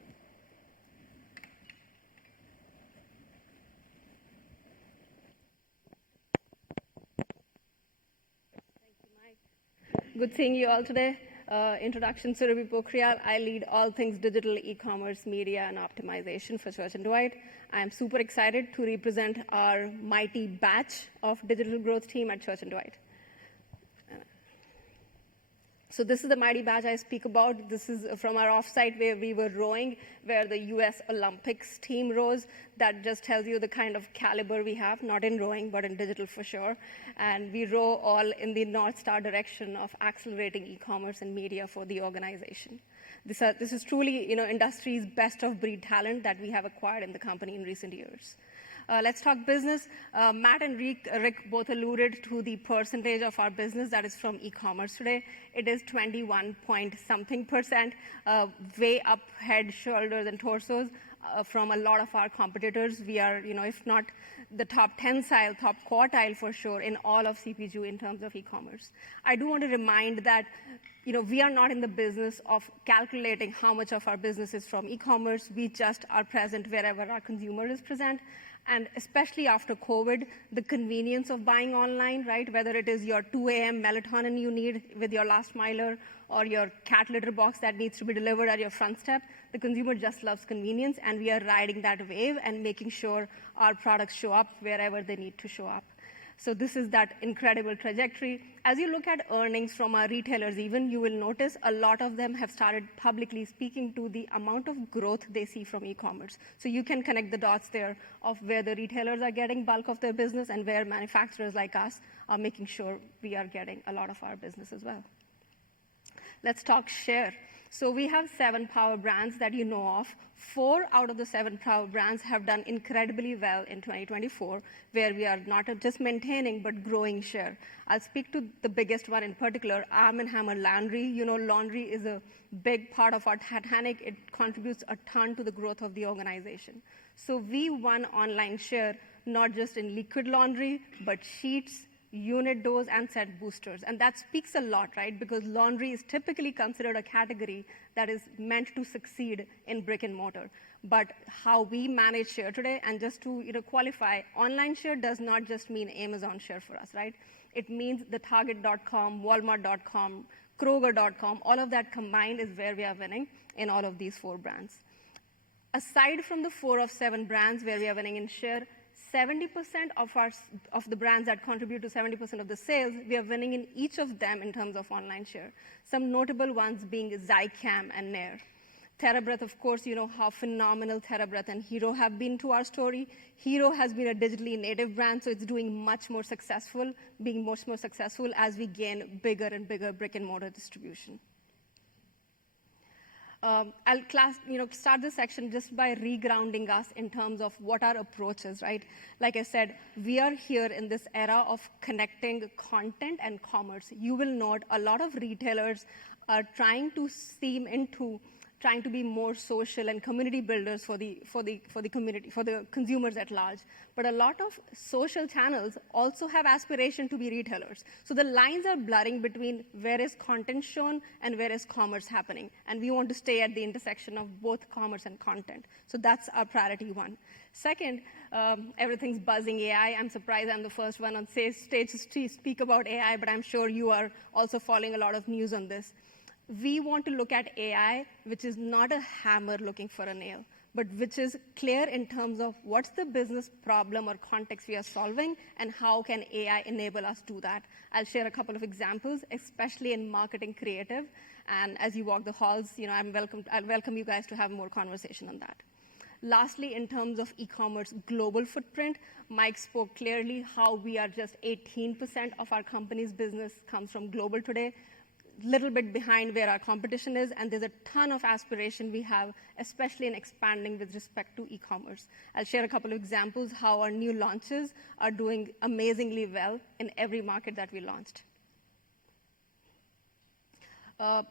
Good seeing you all today. Introduction, Surabhi Pokhriyal. I lead all things digital, e-commerce, media, and optimization for Church & Dwight. I am super excited to represent our mighty batch of digital growth team at Church & Dwight. So this is the mighty batch I speak about. This is from our offsite where we were rowing, where the U.S. Olympics team rows. That just tells you the kind of caliber we have, not in rowing, but in digital for sure. And we row all in the North Star direction of accelerating e-commerce and media for the organization. This is truly, industry's best of breed talent that we have acquired in the company in recent years. Let's talk business. Matt and Rick both alluded to the percentage of our business that is from e-commerce today. It is 21-point-something%, way up head, shoulders, and torsos from a lot of our competitors. We are, if not the top tensile, top quartile for sure in all of CPG in terms of e-commerce. I do want to remind that we are not in the business of calculating how much of our business is from e-commerce. We just are present wherever our consumer is present. And especially after COVID, the convenience of buying online, right? Whether it is your 2 a.m. melatonin you need with your last miler or your cat litter box that needs to be delivered at your front step, the consumer just loves convenience, and we are riding that wave and making sure our products show up wherever they need to show up. So this is that incredible trajectory. As you look at earnings from our retailers even, you will notice a lot of them have started publicly speaking to the amount of growth they see from e-commerce. So you can connect the dots there of where the retailers are getting bulk of their business and where manufacturers like us are making sure we are getting a lot of our business as well. Let's talk share. So we have 7 power brands that you know of. 4 out of the 7 power brands have done incredibly well in 2024, where we are not just maintaining, but growing share. I'll speak to the biggest one in particular, Arm & Hammer Laundry. Laundry is a big part of our Titanic. It contributes a ton to the growth of the organization. So we won online share, not just in liquid laundry, but sheets, unit dose, and set boosters. And that speaks a lot, right? Because laundry is typically considered a category that is meant to succeed in brick and mortar. But how we manage share today, and just to qualify, online share does not just mean Amazon share for us, right? It means the Target.com, Walmart.com, Kroger.com, all of that combined is where we are winning in all of these 4 brands. Aside from the 4 of 7 brands where we are winning in share, 70% of the brands that contribute to 70% of the sales, we are winning in each of them in terms of online share. Some notable ones being Zicam and Nair. TheraBreath, of course, you know how phenomenal TheraBreath and Hero have been to our story. Hero has been a digitally native brand, so it's doing much more successful as we gain bigger and bigger brick and mortar distribution. I'll start this section just by regrounding us in terms of what our approach is, right? Like I said, we are here in this era of connecting content and commerce. You will note a lot of retailers are trying to be more social and community builders for the community, for the consumers at large. But a lot of social channels also have aspiration to be retailers. So the lines are blurring between where is content shown and where is commerce happening. And we want to stay at the intersection of both commerce and content. So that's our priority 1. Second, everything's buzzing AI. I'm surprised I'm the first one on stage to speak about AI, but I'm sure you are also following a lot of news on this. We want to look at AI, which is not a hammer looking for a nail, but which is clear in terms of what's the business problem or context we are solving and how can AI enable us to do that. I'll share a couple of examples, especially in marketing creative. And as you walk the halls, I'll welcome you guys to have more conversation on that. Lastly, in terms of e-commerce global footprint, Mike spoke clearly how we are just 18% of our company's business comes from global today, little bit behind where our competition is, and there's a ton of aspiration we have, especially in expanding with respect to e-commerce. I'll share a couple of examples how our new launches are doing amazingly well in every market that we launched.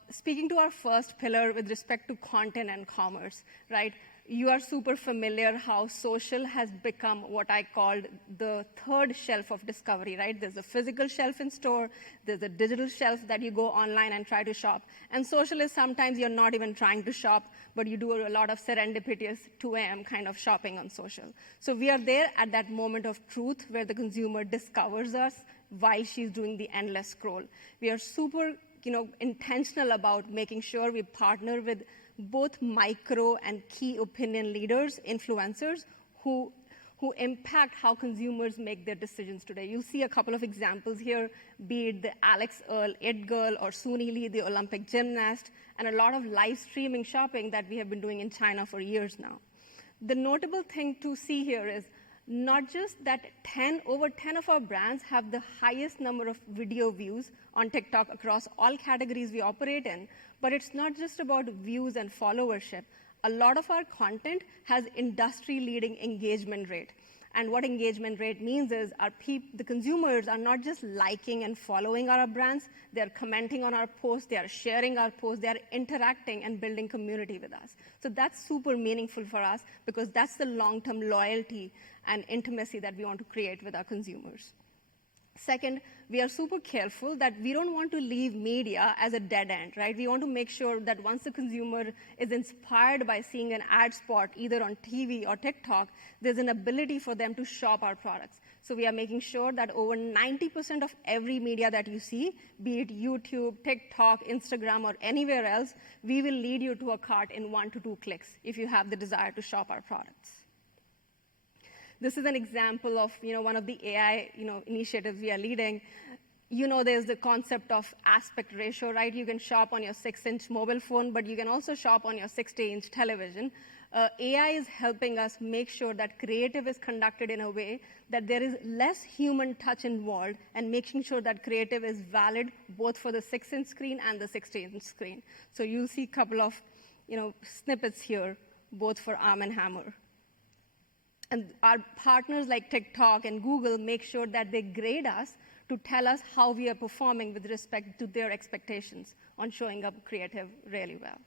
Speaking to our first pillar with respect to content and commerce, right? You are super familiar how social has become what I called the third shelf of discovery, right? There's a physical shelf in store, there's a digital shelf that you go online and try to shop. And social is sometimes you're not even trying to shop, but you do a lot of serendipitous 2 a.m. kind of shopping on social. So we are there at that moment of truth where the consumer discovers us while she's doing the endless scroll. We are super intentional about making sure we partner with both micro and key opinion leaders, influencers, who impact how consumers make their decisions today. You see a couple of examples here, be it the Alex Earl, It Girl, or Suni Lee, the Olympic gymnast, and a lot of live streaming shopping that we have been doing in China for years now. The notable thing to see here is not just that over 10 of our brands have the highest number of video views on TikTok across all categories we operate in, but it's not just about views and followership. A lot of our content has industry-leading engagement rate. And what engagement rate means is the consumers are not just liking and following our brands, they're commenting on our posts, they are sharing our posts, they are interacting and building community with us. So that's super meaningful for us because that's the long-term loyalty and intimacy that we want to create with our consumers. Second, we are super careful that we don't want to leave media as a dead end, right? We want to make sure that once the consumer is inspired by seeing an ad spot, either on TV or TikTok, there's an ability for them to shop our products. So we are making sure that over 90% of every media that you see, be it YouTube, TikTok, Instagram, or anywhere else, we will lead you to a cart in 1 to 2 clicks if you have the desire to shop our products. This is an example of one of the AI initiatives we are leading. There's the concept of aspect ratio, right? You can shop on your 6-inch mobile phone, but you can also shop on your 60-inch television. AI is helping us make sure that creative is conducted in a way that there is less human touch involved and making sure that creative is valid both for the 6-inch screen and the 60-inch screen. So you'll see a couple of snippets here, both for Arm & Hammer. And our partners like TikTok and Google make sure that they grade us to tell us how we are performing with respect to their expectations on showing up creative really well.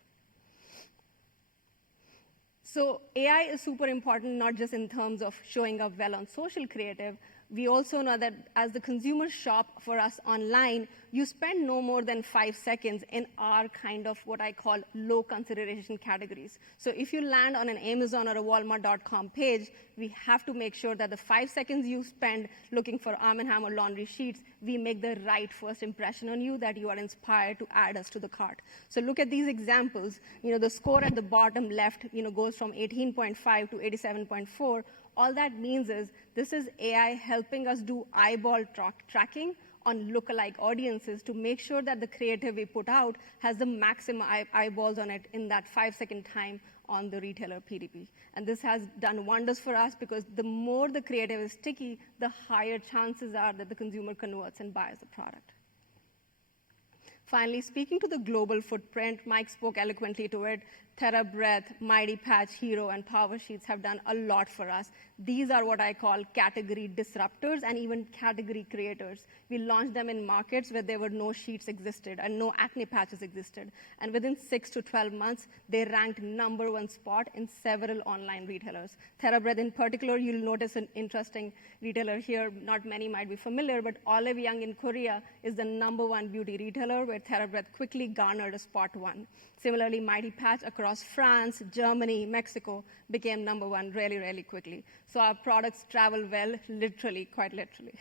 So AI is super important, not just in terms of showing up well on social creative. We also know that as the consumers shop for us online, you spend no more than 5 seconds in our kind of what I call low consideration categories. So if you land on an Amazon or a Walmart.com page, we have to make sure that the 5 seconds you spend looking for Arm & Hammer laundry sheets, we make the right first impression on you that you are inspired to add us to the cart. So look at these examples. The score at the bottom left, goes from 18.5 to 87.4. All that means is this is AI helping us do eyeball tracking on lookalike audiences to make sure that the creative we put out has the maximum eyeballs on it in that 5-second time on the retailer PDP. And this has done wonders for us because the more the creative is sticky, the higher chances are that the consumer converts and buys the product. Finally, speaking to the global footprint, Mike spoke eloquently to it. TheraBreath, Mighty Patch, Hero, and Power Sheets have done a lot for us. These are what I call category disruptors and even category creators. We launched them in markets where there were no sheets existed and no acne patches existed. And within 6 to 12 months, they ranked #1 spot in several online retailers. TheraBreath in particular, you'll notice an interesting retailer here. Not many might be familiar, but Olive Young in Korea is the #1 beauty retailer where TheraBreath quickly garnered a spot 1. Similarly, Mighty Patch across France, Germany, Mexico became #1 really, really quickly. So our products travel well, literally, quite literally.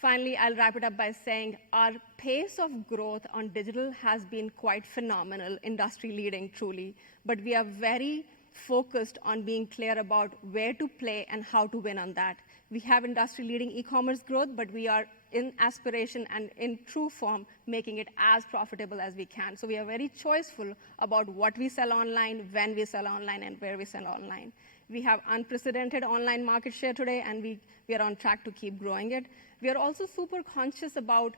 Finally, I'll wrap it up by saying our pace of growth on digital has been quite phenomenal, industry-leading, truly. But we are very focused on being clear about where to play and how to win on that. We have industry-leading e-commerce growth, but we are in aspiration and in true form making it as profitable as we can. So we are very choiceful about what we sell online, when we sell online, and where we sell online. We have unprecedented online market share today, and we are on track to keep growing it. We are also super conscious about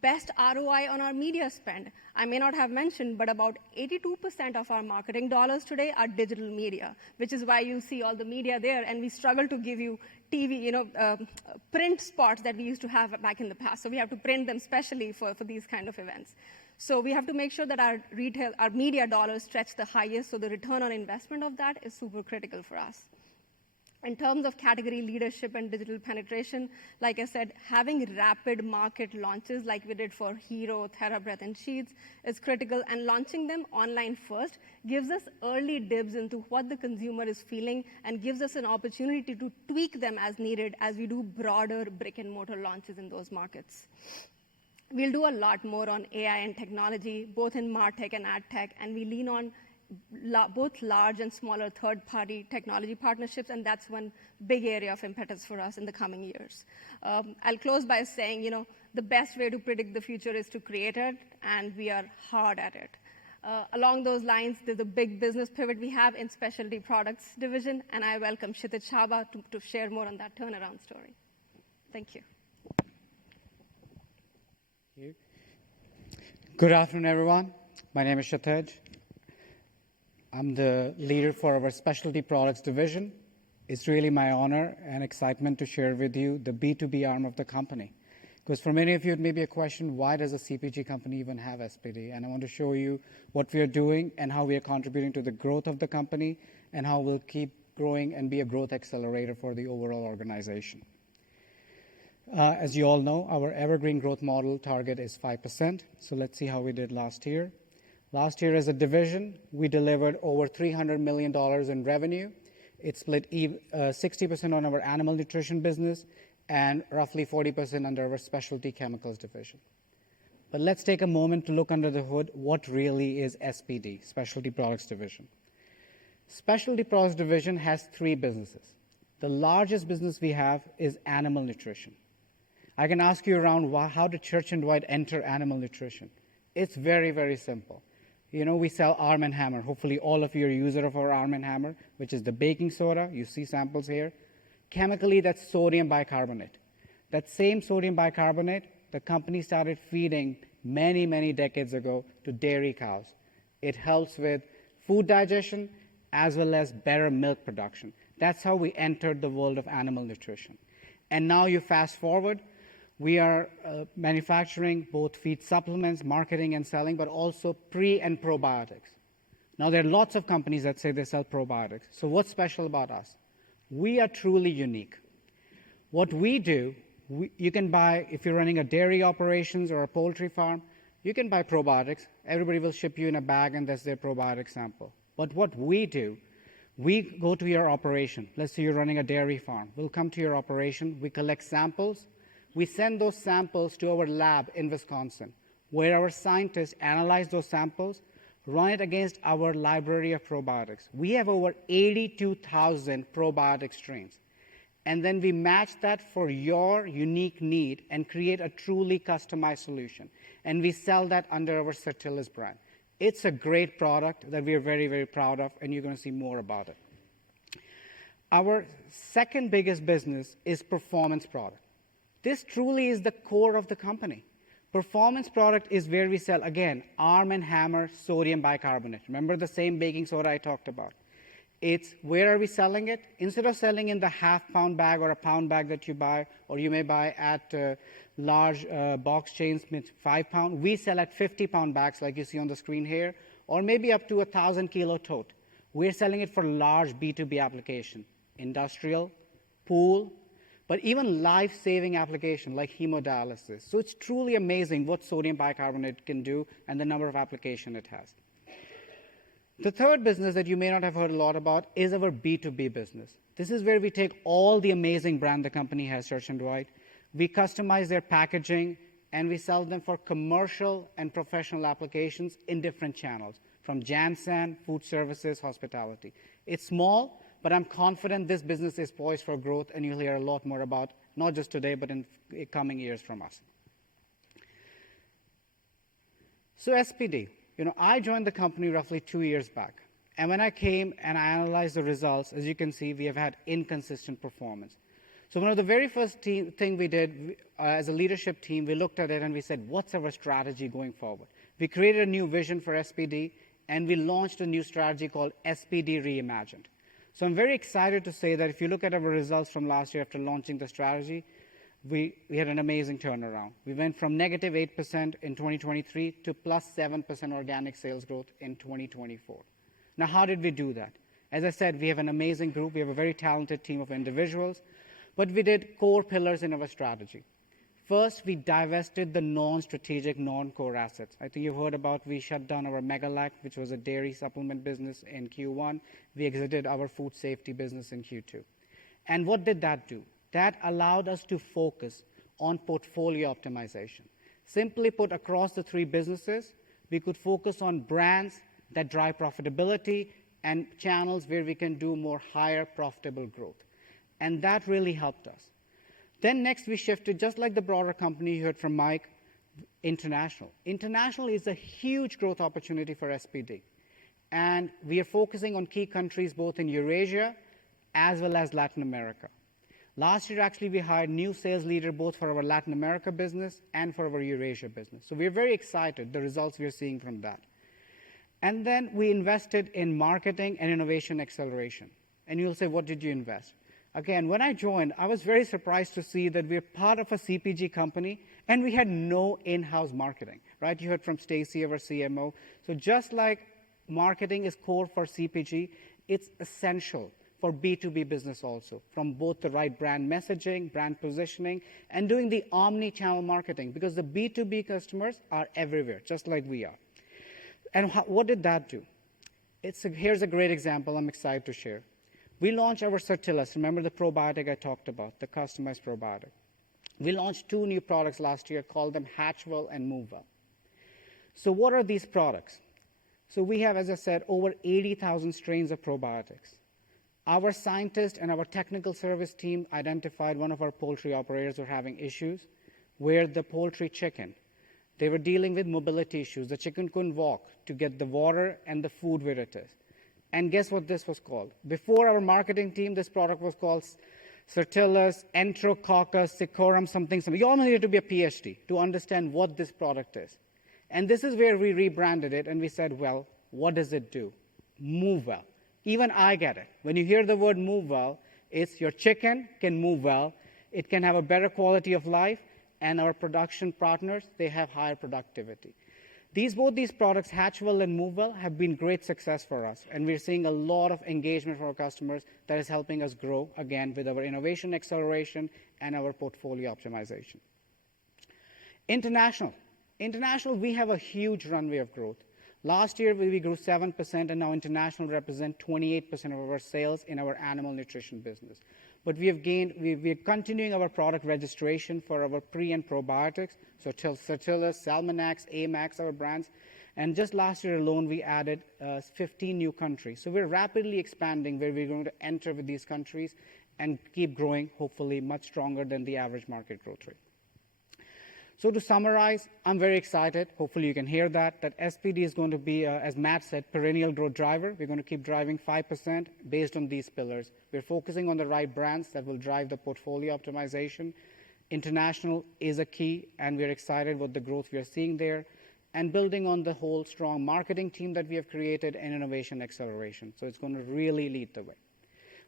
best ROI on our media spend. I may not have mentioned, but about 82% of our marketing dollars today are digital media, which is why you see all the media there, and we struggle to give you TV, print spots that we used to have back in the past. So we have to print them specially for these kind of events. So we have to make sure that our media dollars stretch the highest, so the return on investment of that is super critical for us. In terms of category leadership and digital penetration, like I said, having rapid market launches like we did for Hero, TheraBreath, and Sheets is critical, and launching them online first gives us early dibs into what the consumer is feeling and gives us an opportunity to tweak them as needed as we do broader brick-and-mortar launches in those markets. We'll do a lot more on AI and technology, both in MarTech and AdTech, and we lean on both large and smaller third-party technology partnerships, and that's one big area of impetus for us in the coming years. I'll close by saying, the best way to predict the future is to create it, and we are hard at it. Along those lines, there's a big business pivot we have in Specialty Products Division, and I welcome Kshitij Chhabha to share more on that turnaround story. Thank you. Good afternoon, everyone. My name is Kshitij. I'm the leader for our Specialty Products Division. It's really my honor and excitement to share with you the B2B arm of the company. Because for many of you, it may be a question, why does a CPG company even have SPD? And I want to show you what we are doing and how we are contributing to the growth of the company and how we'll keep growing and be a growth accelerator for the overall organization. As you all know, our evergreen growth model target is 5%. So let's see how we did last year. Last year as a division, we delivered over $300 million in revenue. It split 60% on our animal nutrition business and roughly 40% under our specialty chemicals division. But let's take a moment to look under the hood. What really is SPD, Specialty Products Division? Specialty Products Division has three businesses. The largest business we have is animal nutrition. I can ask you around, how did Church & Dwight enter animal nutrition? It's very, very simple. We sell Arm & Hammer. Hopefully all of you are a user of our Arm & Hammer, which is the baking soda. You see samples here. Chemically, that's sodium bicarbonate. That same sodium bicarbonate, the company started feeding many, many decades ago to dairy cows. It helps with food digestion as well as better milk production. That's how we entered the world of animal nutrition. And now you fast forward, we are manufacturing both feed supplements, marketing and selling, but also pre and probiotics. Now, there are lots of companies that say they sell probiotics. So what's special about us? We are truly unique. What we do, you can buy, if you're running a dairy operations or a poultry farm, you can buy probiotics. Everybody will ship you in a bag, and that's their probiotic sample. But what we do, we go to your operation. Let's say you're running a dairy farm. We'll come to your operation. We collect samples. We send those samples to our lab in Wisconsin, where our scientists analyze those samples, run it against our library of probiotics. We have over 82,000 probiotic strains. And then we match that for your unique need and create a truly customized solution. And we sell that under our Certillis brand. It's a great product that we are very, very proud of, and you're going to see more about it. Our second biggest business is performance product. This truly is the core of the company. Performance product is where we sell, again, Arm & Hammer sodium bicarbonate. Remember the same baking soda I talked about. It's where are we selling it? Instead of selling in the half-pound bag or a pound bag that you buy, or you may buy at large box chains with 5 pound, we sell at 50-pound bags like you see on the screen here, or maybe up to 1,000-kilo tote. We're selling it for large B2B application, industrial, pool, but even life-saving application like hemodialysis. So it's truly amazing what sodium bicarbonate can do and the number of applications it has. The third business that you may not have heard a lot about is our B2B business. This is where we take all the amazing brand the company has, Church & Dwight. We customize their packaging, and we sell them for commercial and professional applications in different channels, from Janssen, food services, hospitality. It's small, but I'm confident this business is poised for growth, and you'll hear a lot more about, not just today, but in coming years from us. So SPD, I joined the company roughly 2 years back. And when I came and I analyzed the results, as you can see, we have had inconsistent performance. So one of the very first thing we did as a leadership team, we looked at it and we said, what's our strategy going forward? We created a new vision for SPD, and we launched a new strategy called SPD Reimagined. So I'm very excited to say that if you look at our results from last year after launching the strategy, we had an amazing turnaround. We went from negative 8% in 2023 to plus 7% organic sales growth in 2024. Now, how did we do that? As I said, we have an amazing group. We have a very talented team of individuals. But we did core pillars in our strategy. First, we divested the non-strategic, non-core assets. I think you've heard about we shut down our Megalac, which was a dairy supplement business in Q1. We exited our food safety business in Q2. And what did that do? That allowed us to focus on portfolio optimization. Simply put, across the three businesses, we could focus on brands that drive profitability and channels where we can do more higher profitable growth. And that really helped us. Then next we shifted, just like the broader company you heard from Mike, international. International is a huge growth opportunity for SPD. And we are focusing on key countries both in Eurasia as well as Latin America. Last year, actually, we hired new sales leader both for our Latin America business and for our Eurasia business. So we're very excited, the results we are seeing from that. And then we invested in marketing and innovation acceleration. And you'll say, what did you invest? Again, when I joined, I was very surprised to see that we're part of a CPG company and we had no in-house marketing, right? You heard from Stacy, our CMO. So just like marketing is core for CPG, it's essential for B2B business also, from both the right brand messaging, brand positioning, and doing the omni-channel marketing, because the B2B customers are everywhere, just like we are. And what did that do? Here's a great example I'm excited to share. We launched our Certillus. Remember the probiotic I talked about, the customized probiotic. We launched 2 new products last year, called them Hatchwell and MoveWell. So what are these products? So we have, as I said, over 80,000 strains of probiotics. Our scientists and our technical service team identified one of our poultry operators were having issues where the poultry chicken, they were dealing with mobility issues. The chicken couldn't walk to get the water and the food where it is. And guess what this was called? Before our marketing team, this product was called Certillus, Enterococcus, Cicorum, something. You all needed to be a PhD to understand what this product is. And this is where we rebranded it, and we said, well, what does it do? Move well. Even I get it. When you hear the word move well, it's your chicken can move well, it can have a better quality of life, and our production partners, they have higher productivity. Both these products, Hatchwell and MoveWell, have been great success for us, and we're seeing a lot of engagement from our customers that is helping us grow, again, with our innovation acceleration and our portfolio optimization. International, we have a huge runway of growth. Last year, we grew 7%, and now international represents 28% of our sales in our animal nutrition business. But we are continuing our product registration for our pre and probiotics, so Certillus, Salmonax, Amax, our brands. And just last year alone, we added 15 new countries. So we're rapidly expanding where we're going to enter with these countries and keep growing, hopefully much stronger than the average market growth rate. So to summarize, I'm very excited. Hopefully you can hear that SPD is going to be, as Matt said, perennial growth driver. We're going to keep driving 5% based on these pillars. We're focusing on the right brands that will drive the portfolio optimization. International is a key, and we're excited with the growth we are seeing there, and building on the whole strong marketing team that we have created and innovation acceleration. So it's going to really lead the way.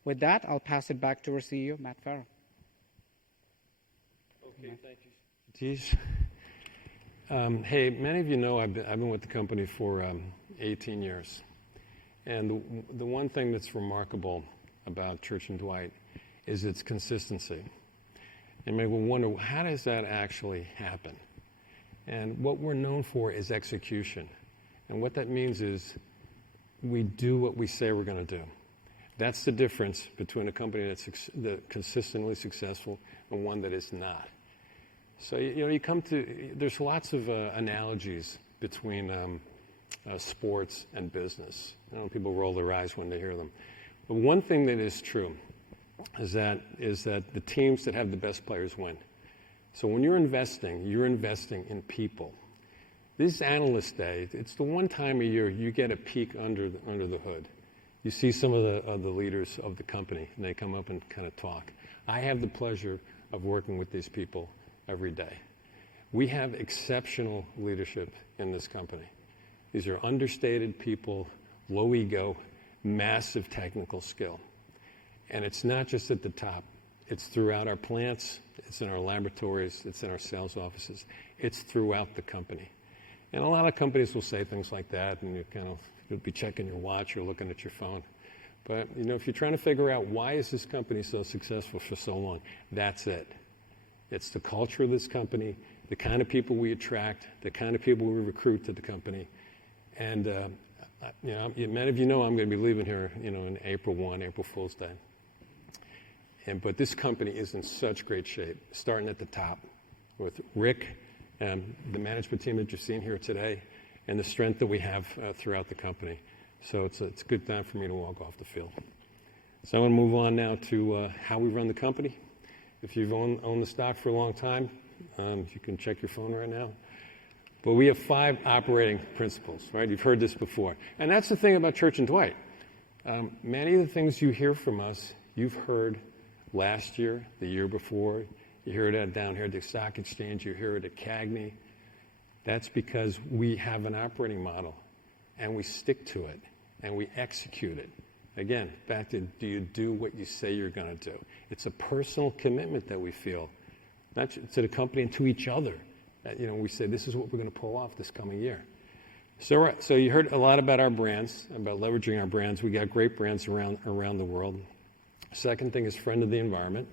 With that, I'll pass it back to our CEO, Matt Farrell. Okay, thank you. Hey, many of you know I've been with the company for 18 years. And the one thing that's remarkable about Church & Dwight is its consistency. And maybe we'll wonder, how does that actually happen? And what we're known for is execution. And what that means is we do what we say we're going to do. That's the difference between a company that's consistently successful and one that is not. So, there's lots of analogies between sports and business. I know people roll their eyes when they hear them. But one thing that is true is that the teams that have the best players win. So when you're investing in people. This Analyst Day, it's the one time a year you get a peek under the hood. You see some of the leaders of the company, and they come up and kind of talk. I have the pleasure of working with these people every day. We have exceptional leadership in this company. These are understated people, low ego, massive technical skill. And it's not just at the top. It's throughout our plants, it's in our laboratories, it's in our sales offices. It's throughout the company. And a lot of companies will say things like that, and you'll be checking your watch or looking at your phone. But, if you're trying to figure out why is this company so successful for so long, that's it. It's the culture of this company, the kind of people we attract, the kind of people we recruit to the company. And, many of you know I'm going to be leaving here, in April Fool's Day. But this company is in such great shape, starting at the top with Rick, the management team that you've seen here today, and the strength that we have throughout the company. So it's a good time for me to walk off the field. So I want to move on now to how we run the company. If you've owned the stock for a long time, you can check your phone right now. But we have 5 operating principles, right? You've heard this before. And that's the thing about Church & Dwight. Many of the things you hear from us, you've heard last year, the year before. You heard it down here at the Stock Exchange. You hear it at CAGNY. That's because we have an operating model, and we stick to it, and we execute it. Again, back to, do you do what you say you're going to do? It's a personal commitment that we feel, not to the company and to each other. We say, this is what we're going to pull off this coming year. So you heard a lot about our brands, about leveraging our brands. We got great brands around the world. Second thing is friend of the environment.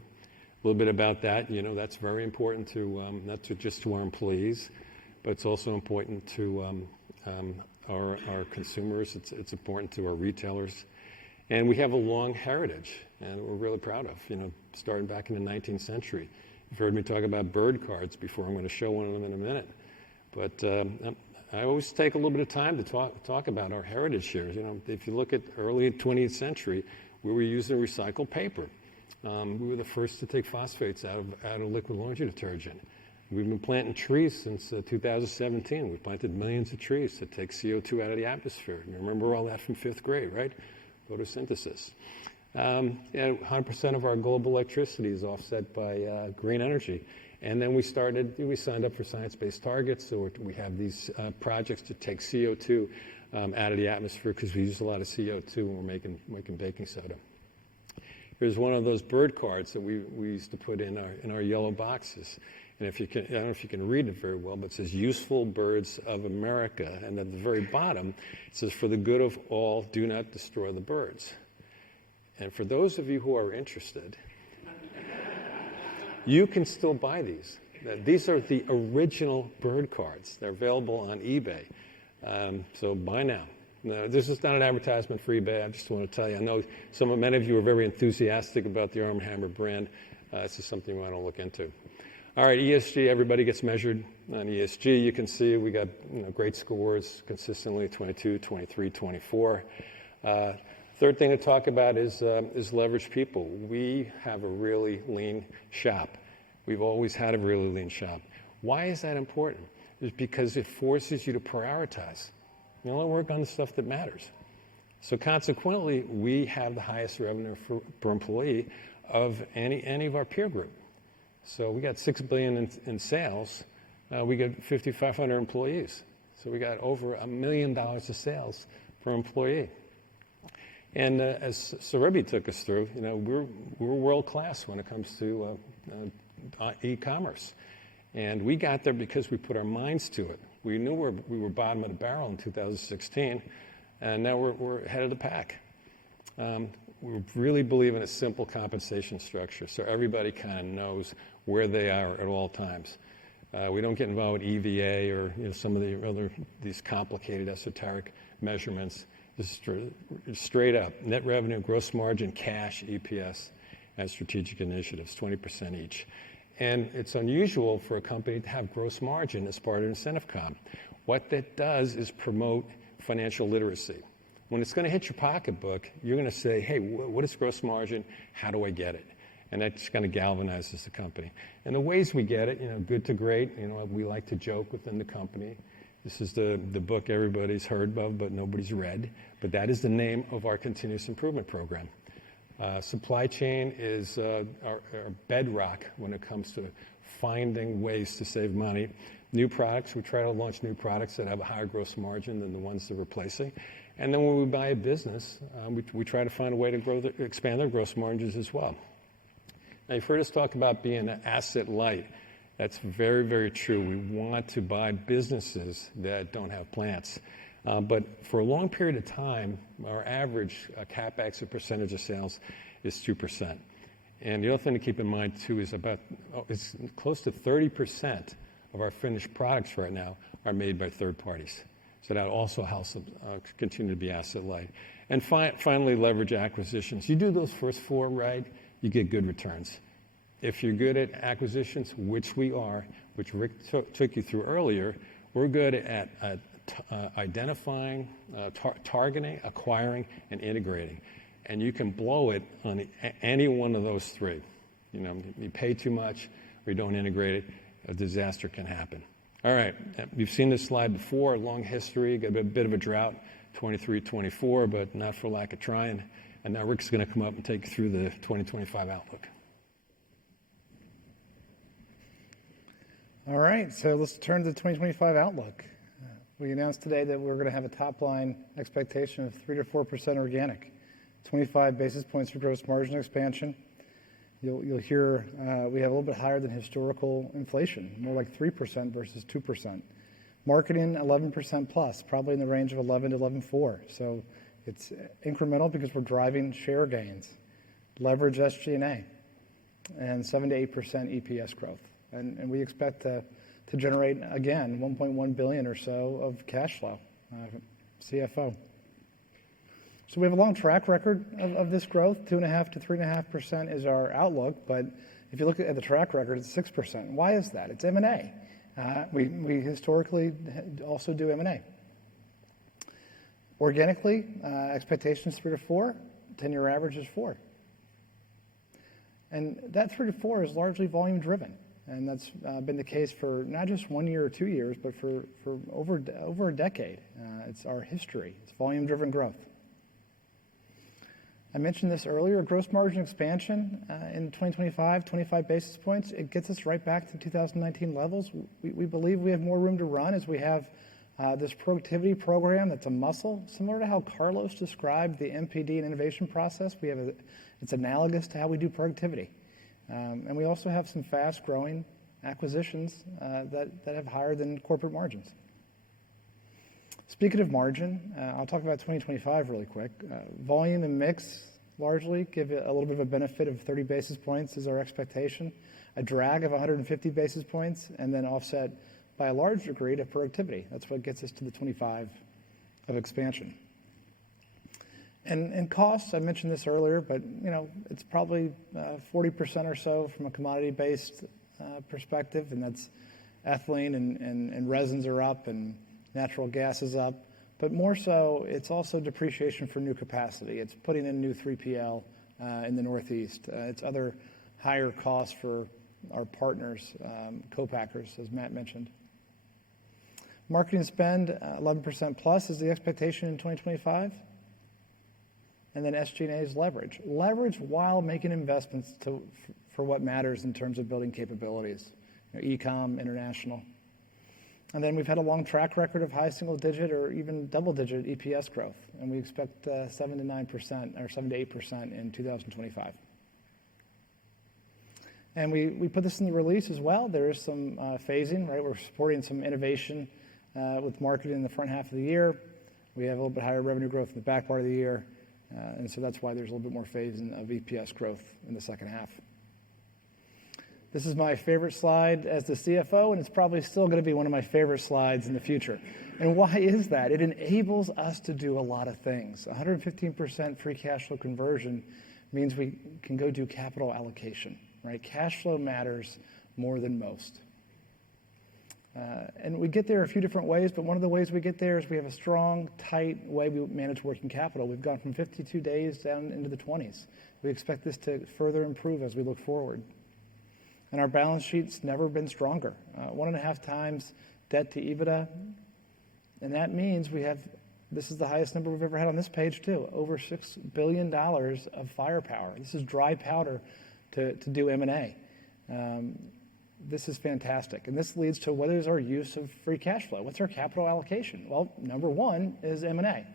A little bit about that. That's very important to not just to our employees, but it's also important to our consumers. It's important to our retailers. And we have a long heritage, and we're really proud of, starting back in the 19th century. You've heard me talk about bird cards before. I'm going to show one of them in a minute. But I always take a little bit of time to talk about our heritage here. If you look at early 20th century, we were using recycled paper. We were the first to take phosphates out of liquid laundry detergent. We've been planting trees since 2017. We've planted millions of trees to take CO2 out of the atmosphere. You remember all that from 5th grade, right? Photosynthesis. 100% of our global electricity is offset by green energy. And then we signed up for science-based targets, so we have these projects to take CO2 out of the atmosphere because we use a lot of CO2 when we're making baking soda. Here's one of those bird cards that we used to put in our yellow boxes. And I don't know if you can read it very well, but it says "Useful Birds of America." And at the very bottom, it says, "For the good of all, do not destroy the birds." And for those of you who are interested, you can still buy these. These are the original bird cards. They're available on eBay. So buy now. No, this is not an advertisement for eBay. I just want to tell you, I know many of you are very enthusiastic about the Arm & Hammer brand. This is something you want to look into. All right, ESG, everybody gets measured on ESG. You can see we got great scores consistently, 22, 23, 24. Third thing to talk about is leverage people. We have a really lean shop. We've always had a really lean shop. Why is that important? It's because it forces you to prioritize. You only work on the stuff that matters. So consequently, we have the highest revenue per employee of any of our peer group. So we got $6 billion in sales. We got 5,500 employees. So we got over $1 million of sales per employee. And as Saribi took us through, we're world class when it comes to e-commerce. And we got there because we put our minds to it. We knew we were bottom of the barrel in 2016, and now we're ahead of the pack. We really believe in a simple compensation structure, so everybody kind of knows where they are at all times. We don't get involved with EVA or some of these complicated esoteric measurements. Just straight up, net revenue, gross margin, cash, EPS, and strategic initiatives, 20% each. And it's unusual for a company to have gross margin as part of incentive comp. What that does is promote financial literacy. When it's going to hit your pocketbook, you're going to say, hey, what is gross margin? How do I get it? And that just kind of galvanizes the company. And the ways we get it, good to great, we like to joke within the company. This is the book everybody's heard of, but nobody's read. But that is the name of our continuous improvement program. Supply chain is our bedrock when it comes to finding ways to save money. New products, we try to launch new products that have a higher gross margin than the ones they're replacing. And then when we buy a business, we try to find a way to expand their gross margins as well. Now, you've heard us talk about being asset light. That's very, very true. We want to buy businesses that don't have plants. But for a long period of time, our average CapEx or percentage of sales is 2%. And the other thing to keep in mind, too, is it's close to 30% of our finished products right now are made by third parties. So that also helps continue to be asset light. And finally, leverage acquisitions. You do those first four right, you get good returns. If you're good at acquisitions, which we are, which Rick took you through earlier, we're good at identifying, targeting, acquiring, and integrating. And you can blow it on any one of those three. You pay too much or you don't integrate it, a disaster can happen. All right, you've seen this slide before, long history, got a bit of a drought, 23, 24, but not for lack of trying. And now Rick's going to come up and take you through the 2025 outlook. All right, so let's turn to the 2025 outlook. We announced today that we're going to have a top-line expectation of 3 to 4% organic, 25 basis points for gross margin expansion. You'll hear we have a little bit higher than historical inflation, more like 3% versus 2%. Marketing, 11% plus, probably in the range of 11 to 11.4. So it's incremental because we're driving share gains. Leverage SG&A, and 7 to 8% EPS growth. And we expect to generate, again, $1.1 billion or so of cash flow, CFO. So we have a long track record of this growth. 2.5 to 3.5% is our outlook, but if you look at the track record, it's 6%. Why is that? It's M&A. We historically also do M&A. Organically, expectations 3 to 4. 10-year average is 4. And that 3 to 4 is largely volume driven. And that's been the case for not just 1 year or 2 years, but for over a decade. It's our history. It's volume-driven growth. I mentioned this earlier, gross margin expansion in 2025, 25 basis points. It gets us right back to 2019 levels. We believe we have more room to run as we have this productivity program that's a muscle, similar to how Carlos described the MPD and innovation process. It's analogous to how we do productivity. And we also have some fast-growing acquisitions that have higher than corporate margins. Speaking of margin, I'll talk about 2025 really quick. Volume and mix largely give it a little bit of a benefit of 30 basis points is our expectation. A drag of 150 basis points, and then offset by a large degree to productivity. That's what gets us to the 25 of expansion. And costs, I mentioned this earlier, but it's probably 40% or so from a commodity-based perspective, and that's ethylene and resins are up and natural gas is up. But more so, it's also depreciation for new capacity. It's putting in new 3PL in the Northeast. It's other higher costs for our partners, co-packers, as Matt mentioned. Marketing spend, 11% plus is the expectation in 2025. And then SG&A is leverage. Leverage while making investments for what matters in terms of building capabilities, e-com, international. And then we've had a long track record of high single-digit or even double-digit EPS growth, and we expect 7 to 9% or 7 to 8% in 2025. And we put this in the release as well. There is some phasing, right? We're supporting some innovation with marketing in the front half of the year. We have a little bit higher revenue growth in the back part of the year. And so that's why there's a little bit more phasing of EPS growth in the second half. This is my favorite slide as the CFO, and it's probably still going to be one of my favorite slides in the future. And why is that? It enables us to do a lot of things. 115% free cash flow conversion means we can go do capital allocation, right? Cash flow matters more than most. And we get there a few different ways, but one of the ways we get there is we have a strong, tight way we manage working capital. We've gone from 52 days down into the 20s. We expect this to further improve as we look forward. And our balance sheet's never been stronger. 1.5 times debt to EBITDA. And that means this is the highest number we've ever had on this page too, over $6 billion of firepower. This is dry powder to do M&A. This is fantastic. And this leads to what is our use of free cash flow? What's our capital allocation? Well, number one is M&A.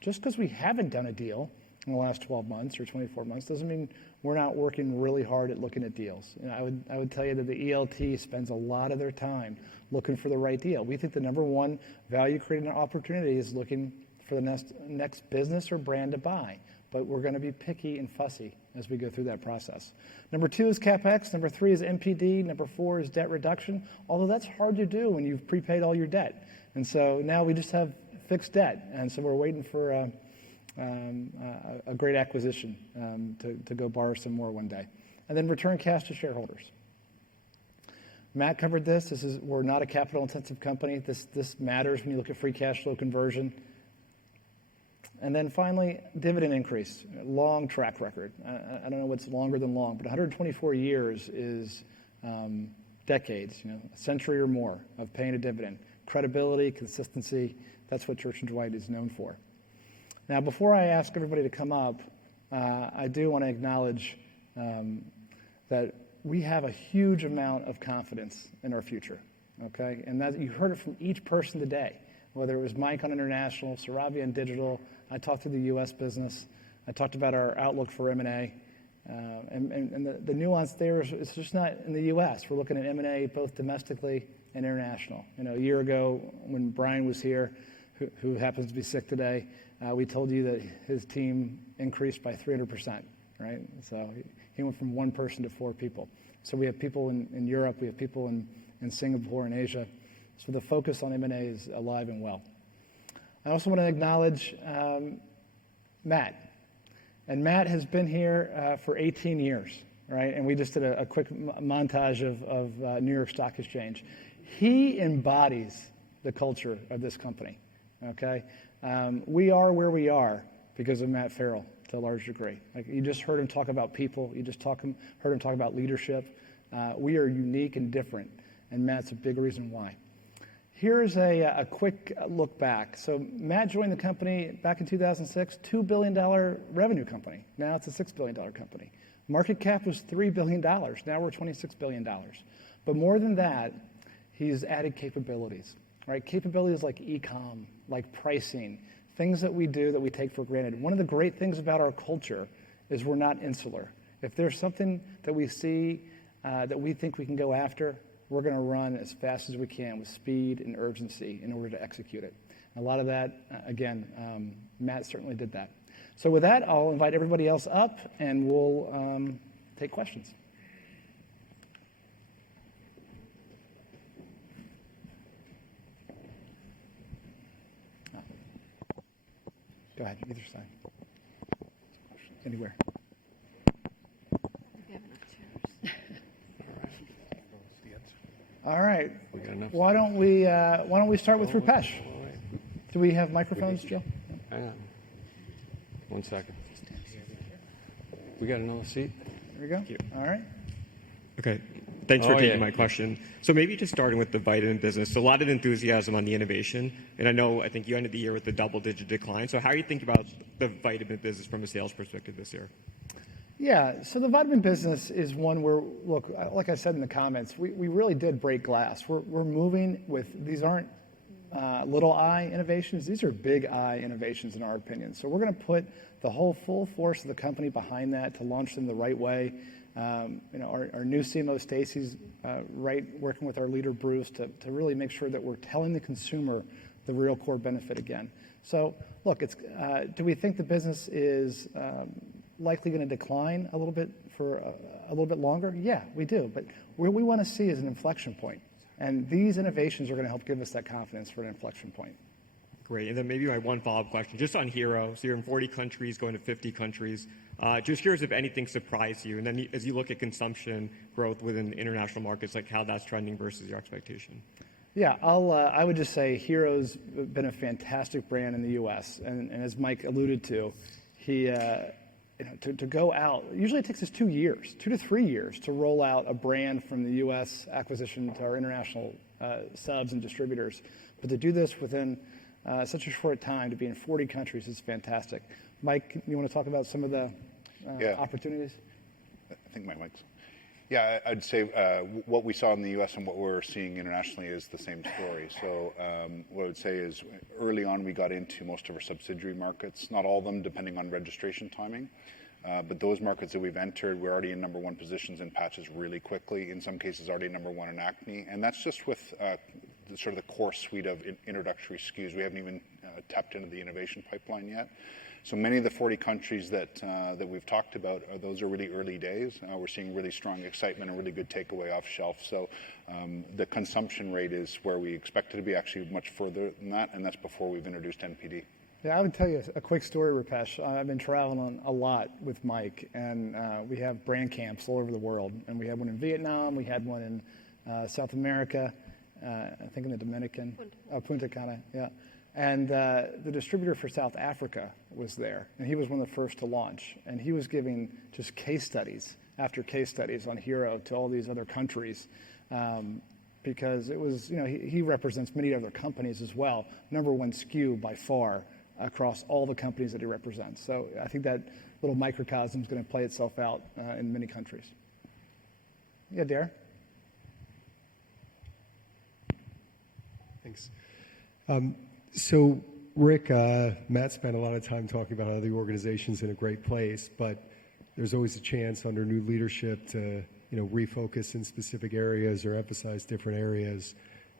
Just because we haven't done a deal in the last 12 months or 24 months doesn't mean we're not working really hard at looking at deals. I would tell you that the ELT spends a lot of their time looking for the right deal. We think the number one value creating opportunity is looking for the next business or brand to buy. But we're going to be picky and fussy as we go through that process. Number 2 is CapEx. Number 3 is MPD. Number 4 is debt reduction, although that's hard to do when you've prepaid all your debt. And so now we just have fixed debt. And so we're waiting for a great acquisition to go borrow some more one day. And then return cash to shareholders. Matt covered this. We're not a capital-intensive company. This matters when you look at free cash flow conversion. And then finally, dividend increase, long track record. I don't know what's longer than long, but 124 years is decades, a century or more of paying a dividend. Credibility, consistency, that's what Church & Dwight is known for. Now, before I ask everybody to come up, I do want to acknowledge that we have a huge amount of confidence in our future, okay? And that you heard it from each person today, whether it was Mike on international, Saravia on digital. I talked through the U.S. business. I talked about our outlook for M&A. And the nuance there is it's just not in the U.S. We're looking at M&A both domestically and international. A year ago when Brian was here, who happens to be sick today, we told you that his team increased by 300%, right? So he went from 1 person to 4 people. So we have people in Europe. We have people in Singapore and Asia. So the focus on M&A is alive and well. I also want to acknowledge Matt. And Matt has been here for 18 years, right? And we just did a quick montage of New York Stock Exchange. He embodies the culture of this company, okay? We are where we are because of Matt Farrell to a large degree. Like you just heard him talk about people. You just heard him talk about leadership. We are unique and different, and Matt's a big reason why. Here's a quick look back. So Matt joined the company back in 2006, $2 billion revenue company. Now it's a $6 billion company. Market cap was $3 billion. Now we're $26 billion. But more than that, he's added capabilities, right? Capabilities like e-com, like pricing, things that we do that we take for granted. One of the great things about our culture is we're not insular. If there's something that we see that we think we can go after, we're going to run as fast as we can with speed and urgency in order to execute it. A lot of that, again, Matt certainly did that. So with that, I'll invite everybody else up, and we'll take questions. Go ahead, either side. Anywhere. All right. We got enough. Why don't we start with Rupesh? Do we have microphones, Jill? Hang on. 1 second. We got another seat? There we go. All right. Okay. Thanks for taking my question. So maybe just starting with the vitamin business. So a lot of enthusiasm on the innovation. And I think you ended the year with a double-digit decline. So how are you thinking about the vitamin business from a sales perspective this year? Yeah, so the vitamin business is one where, look, like I said in the comments, we really did break glass. We're moving with, these aren't little I innovations. These are big I innovations in our opinion. So we're going to put the whole full force of the company behind that to launch them the right way. Our new CMO, Stacy's working with our leader, Bruce, to really make sure that we're telling the consumer the real core benefit again. So, look, do we think the business is likely going to decline a little bit for a little bit longer? Yeah, we do. But what we want to see is an inflection point. And these innovations are going to help give us that confidence for an inflection point. Great. And then maybe my one follow-up question, just on Hero. So you're in 40 countries, going to 50 countries. Just curious if anything surprised you. And then as you look at consumption growth within international markets, like how that's trending versus your expectation. Yeah, I would just say Hero's been a fantastic brand in the U.S. And as Mike alluded to, he to go out, usually it takes us 2 years, 2 to 3 years to roll out a brand from the U.S. acquisition to our international subs and distributors. But to do this within such a short time, to be in 40 countries is fantastic. Mike, you want to talk about some of the opportunities? I think my mic's. Yeah, I'd say what we saw in the U.S. and what we're seeing internationally is the same story. So what I would say is early on we got into most of our subsidiary markets, not all of them depending on registration timing, but those markets that we've entered, we're already in number one positions in patches really quickly, in some cases already number one in acne, and that's just with sort of the core suite of introductory SKUs. We haven't even tapped into the innovation pipeline yet. So many of the 40 countries that we've talked about, those are really early days. We're seeing really strong excitement and really good takeaway off shelf. So the consumption rate is where we expect it to be, actually much further than that, and that's before we've introduced NPD. Yeah, I would tell you a quick story, Rupesh. I've been traveling a lot with Mike, and we have brand camps all over the world. And we had one in Vietnam, we had one in South America, I think in the Dominican, Punta Cana, yeah. And the distributor for South Africa was there, and he was one of the first to launch. And he was giving just case studies after case studies on Hero to all these other countries, because it was, he represents many other companies as well. Number one SKU by far across all the companies that he represents. So I think that little microcosm is going to play itself out in many countries. Yeah, Dare? Thanks. So, Rick, Matt spent a lot of time talking about how the organization's in a great place, but there's always a chance under new leadership to, refocus in specific areas or emphasize different areas.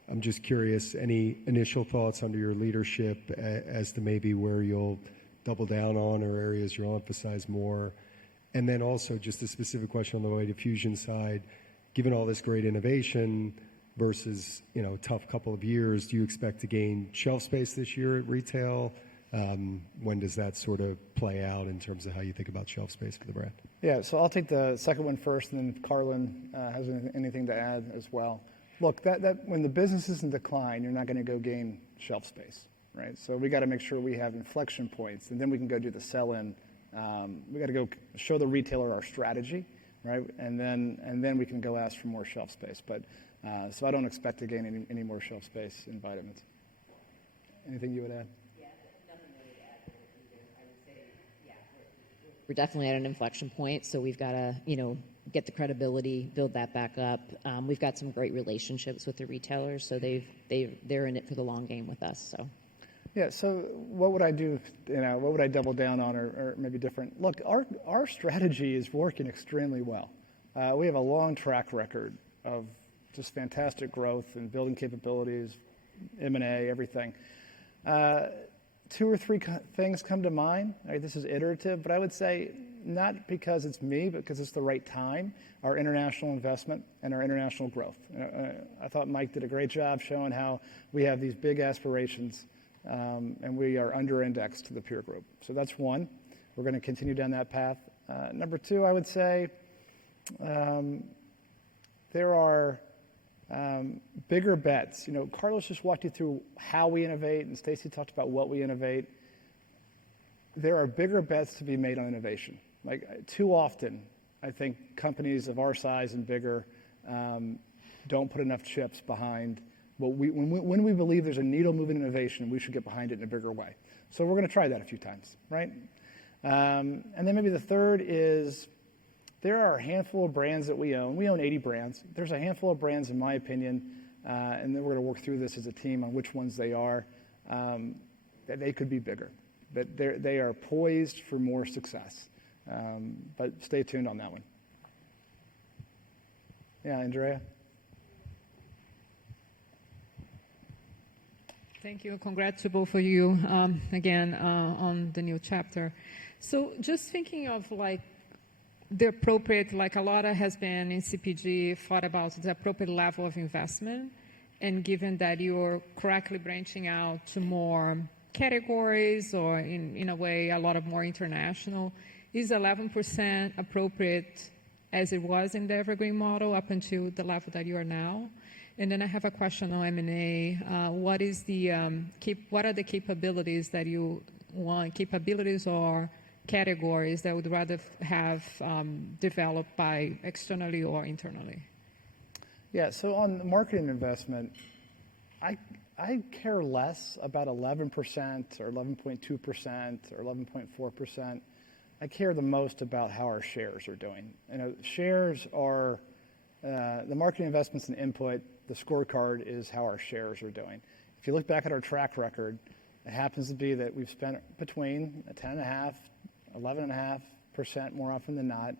I'm just curious, any initial thoughts under your leadership as to maybe where you'll double down on or areas you'll emphasize more? And then also just a specific question on the White Diffusion side, given all this great innovation versus, tough couple of years, do you expect to gain shelf space this year at retail? When does that sort of play out in terms of how you think about shelf space for the brand? Yeah, so I'll take the second one first, and then Carlin has anything to add as well. Look, that when the business is in decline, you're not going to go gain shelf space, right? So we got to make sure we have inflection points, and then we can go do the sell-in. We got to go show the retailer our strategy, right? And then we can go ask for more shelf space. But so I don't expect to gain any more shelf space in vitamins. Anything you would add? Yeah, nothing really to add either. I would say, yeah, we're definitely at an inflection point, so we've got to, get the credibility, build that back up. We've got some great relationships with the retailers, so they're in it for the long game with us. So. Yeah. So what would I do? What would I double down on, or maybe different? Look, our strategy is working extremely well. We have a long track record of just fantastic growth and building capabilities, M&A, everything. 2 or 3 things come to mind. Right? This is iterative, but I would say not because it's me, but because it's the right time, our international investment and our international growth. I thought Mike did a great job showing how we have these big aspirations, and we are under-indexed to the peer group. So that's one. We're going to continue down that path. Number 2, I would say there are bigger bets. Carlos just walked you through how we innovate, and Stacy talked about what we innovate. There are bigger bets to be made on innovation. Like too often, I think companies of our size and bigger don't put enough chips behind when we believe there's a needle-moving innovation, we should get behind it in a bigger way. So we're going to try that a few times, right? And then maybe the third is there are a handful of brands that we own. We own 80 brands. There's a handful of brands, in my opinion, and then we're going to work through this as a team on which ones they are, that they could be bigger. But they are poised for more success. But stay tuned on that one. Yeah, Andrea? Thank you. Congrats to both of you again on the new chapter. So just thinking of the appropriate, a lot has been in CPG thought about the appropriate level of investment And given that you're correctly branching out to more categories or in a way a lot of more international, is 11% appropriate as it was in the evergreen model up until the level that you are now? And then I have a question on M&A. What are the capabilities that you want, capabilities or categories that would rather have developed by externally or internally? Yeah, so on the marketing investment, I care less about 11% or 11.2% or 11.4%. I care the most about how our shares are doing. Shares are the marketing investments and input. The scorecard is how our shares are doing. If you look back at our track record, it happens to be that we've spent between 10.5%, 11.5% more often than not,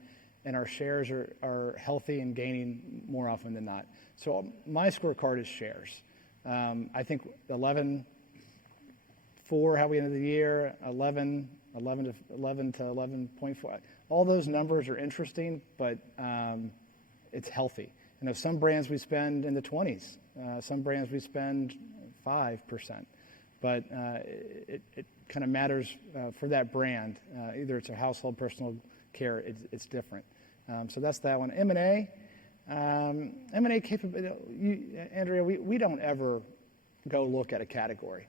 and our shares are healthy and gaining more often than not. So my scorecard is shares. I think 11.4, how we ended the year, 11 to 11.4. All those numbers are interesting, but it's healthy. Some brands we spend in the 20s. Some brands we spend 5%. But it kind of matters for that brand. Either it's a household, personal care, it's different. So that's that one. M&A capability, Andrea, we don't ever go look at a category.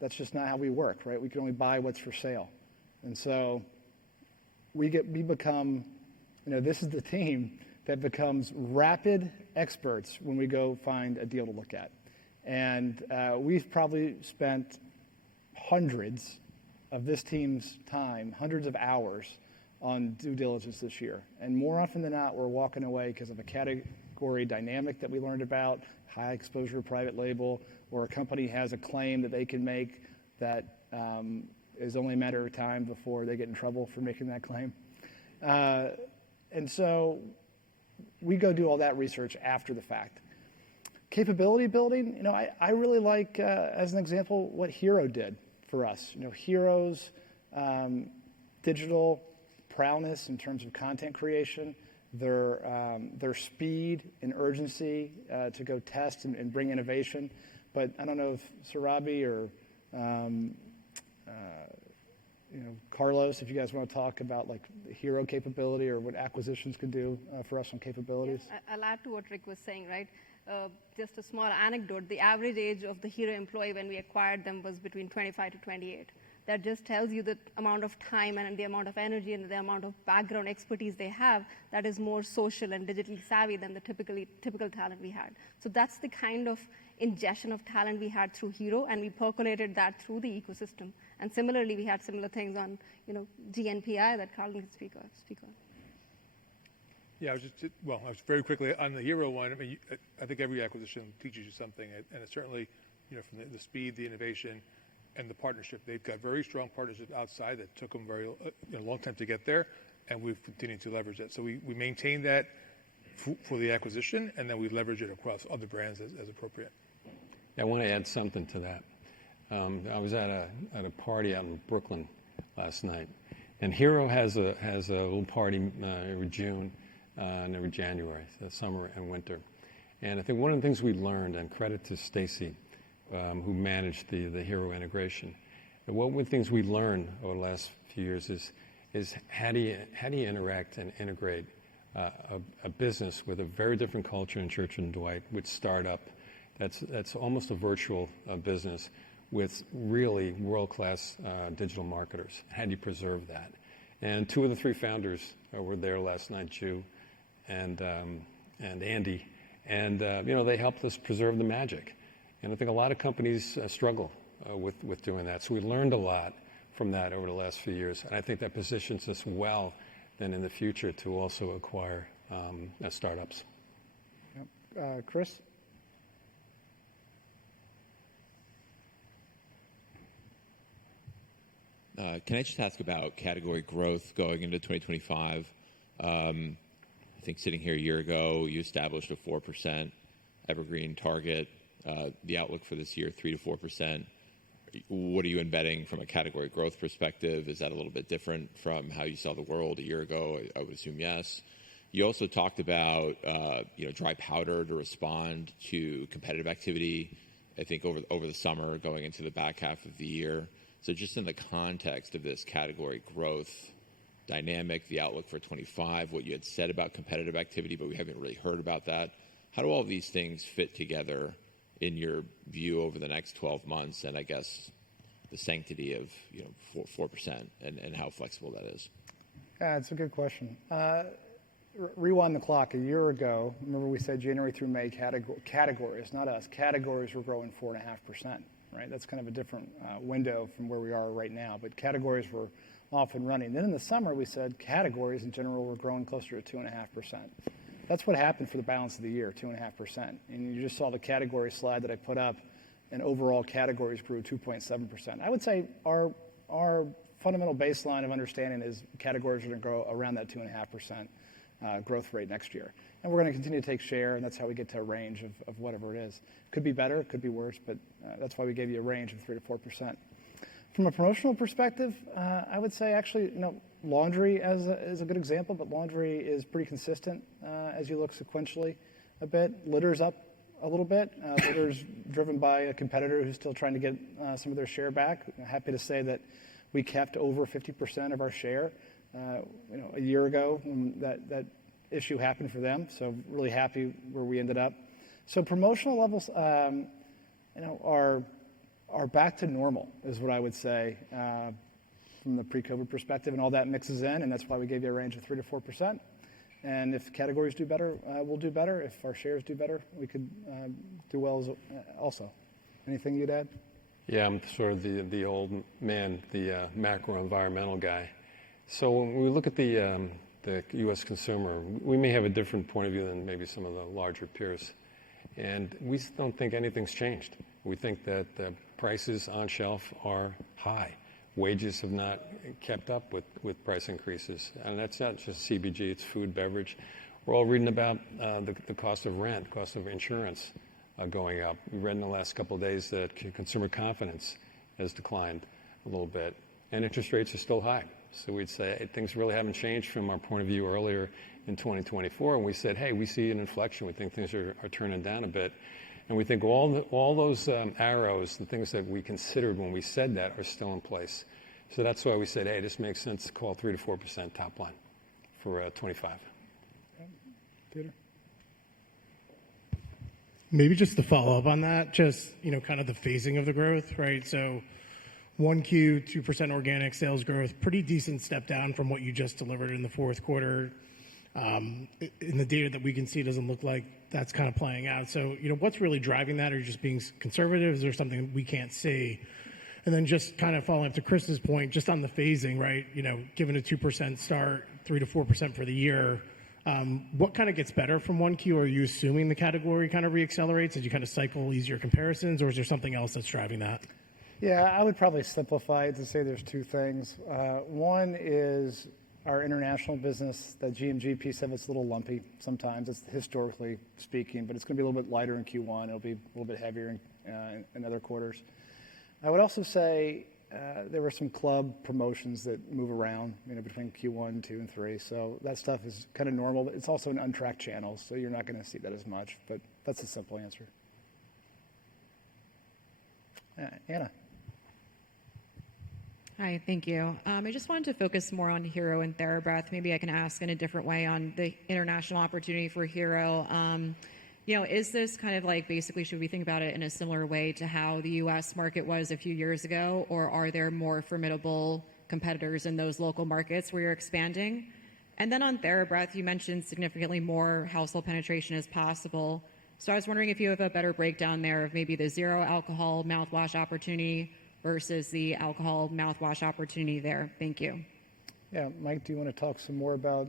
That's just not how we work, right? We can only buy what's for sale. And so we become, this is the team that becomes rapid experts when we go find a deal to look at. And we've probably spent hundreds of this team's time, hundreds of hours on due diligence this year. And more often than not, we're walking away because of a category dynamic that we learned about, high exposure private label, or a company has a claim that they can make that is only a matter of time before they get in trouble for making that claim. And so we go do all that research after the fact. Capability building, I really like, as an example, what Hero did for us. Hero's digital prowess in terms of content creation, their speed and urgency to go test and bring innovation. But I don't know if Sarabi or Carlos, if you guys want to talk about like the Hero capability or what acquisitions can do for us on capabilities. Yeah, I'll add to what Rick was saying, right? Just a small anecdote. The average age of the Hero employee when we acquired them was between 25 to 28. That just tells you the amount of time and the amount of energy and the amount of background expertise they have that is more social and digitally savvy than the typical talent we had. So that's the kind of ingestion of talent we had through Hero, and we percolated that through the ecosystem. And similarly, we had similar things on, GNPI that Carlton can speak on. Yeah, I was very quickly on the Hero one. I mean, I think every acquisition teaches you something, and it's certainly, from the speed, the innovation, and the partnership. They've got very strong partnerships outside that took them a long time to get there, and we've continued to leverage that. So we maintain that for the acquisition, and then we leverage it across other brands as appropriate. Yeah, I want to add something to that. I was at a party out in Brooklyn last night, and Hero has a little party every June and every January, so summer and winter. And I think one of the things we learned, and credit to Stacy, who managed the Hero integration, and one of the things we learned over the last few years is how do you interact and integrate a business with a very different culture in Church and Dwight, with startup, that's almost a virtual business with really world-class digital marketers. How do you preserve that? And two of the three founders were there last night, Ju and Andy, and they helped us preserve the magic. And I think a lot of companies struggle with doing that. So we learned a lot from that over the last few years, and I think that positions us well then in the future to also acquire startups. Yep. Chris? Can I just ask about category growth going into 2025? I think sitting here a year ago, you established a 4% evergreen target. The outlook for this year, 3 to 4%. What are you embedding from a category growth perspective? Is that a little bit different from how you saw the world a year ago? I would assume yes. You also talked about dry powder to respond to competitive activity, I think over the summer going into the back half of the year. So just in the context of this category growth dynamic, the outlook for 25, what you had said about competitive activity, but we haven't really heard about that. How do all of these things fit together in your view over the next 12 months? And I guess the sanctity of 4% and how flexible that is. Yeah, it's a good question. Rewind the clock a year ago. Remember we said January through May categories, not us, categories were growing 4.5%, right? That's kind of a different window from where we are right now, but categories were off and running. Then in the summer we said categories in general were growing closer to 2.5%. That's what happened for the balance of the year, 2.5%. And you just saw the category slide that I put up, and overall categories grew 2.7%. I would say our fundamental baseline of understanding is categories are going to grow around that 2.5% growth rate next year. And we're going to continue to take share, and that's how we get to a range of whatever it is. Could be better, could be worse, but that's why we gave you a range of 3 to 4%. From a promotional perspective, I would say actually, laundry is a good example, but laundry is pretty consistent as you look sequentially a bit. Litter's up a little bit. Litter's driven by a competitor who's still trying to get some of their share back. I'm happy to say that we kept over 50% of our share a year ago when that issue happened for them. So really happy where we ended up. So promotional levels, are back to normal is what I would say from the pre-COVID perspective, and all that mixes in, and that's why we gave you a range of 3 to 4%. And if categories do better, we'll do better. If our shares do better, we could do well also. Anything you'd add? Yeah, I'm sort of the old man, the macro environmental guy. So when we look at the U.S. consumer, we may have a different point of view than maybe some of the larger peers. And we don't think anything's changed. We think that the prices on shelf are high. Wages have not kept up with price increases. And that's not just CBG, it's food, beverage. We're all reading about the cost of rent, cost of insurance going up. We read in the last couple of days that consumer confidence has declined a little bit. And interest rates are still high. So we'd say things really haven't changed from our point of view earlier in 2024. And we said, hey, we see an inflection. We think things are turning down a bit. And we think all those arrows and things that we considered when we said that are still in place. So that's why we said, hey, this makes sense to call 3 to 4% top line for 25. Peter? Maybe just to follow up on that, just, kind of the phasing of the growth, right? So 1Q, 2% organic sales growth, pretty decent step down from what you just delivered in the fourth quarter. In the data that we can see, it doesn't look like that's kind of playing out. So, what's really driving that? Are you just being conservative? Is there something we can't see? And then just kind of following up to Chris's point, just on the phasing, right? Given a 2% start, 3 to 4% for the year, what kind of gets better from 1Q? Are you assuming the category kind of reaccelerates as you kind of cycle easier comparisons, or is there something else that's driving that? Yeah, I would probably simplify it to say there's two things. One is our international business, that GMG piece of it's a little lumpy sometimes. It's historically speaking, but it's going to be a little bit lighter in Q1. It'll be a little bit heavier in other quarters. I would also say there were some club promotions that move around, between Q1, 2, and 3. So that stuff is kind of normal. But it's also an untracked channel, so you're not going to see that as much. But that's a simple answer. Anna. Hi, thank you. I just wanted to focus more on Hero and TheraBreath. Maybe I can ask in a different way on the international opportunity for Hero. Is this kind of like basically should we think about it in a similar way to how the U.S. market was a few years ago, or are there more formidable competitors in those local markets where you're expanding? And then on TheraBreath, you mentioned significantly more household penetration is possible. So I was wondering if you have a better breakdown there of maybe the zero alcohol mouthwash opportunity versus the alcohol mouthwash opportunity there. Thank you. Yeah, Mike, do you want to talk some more about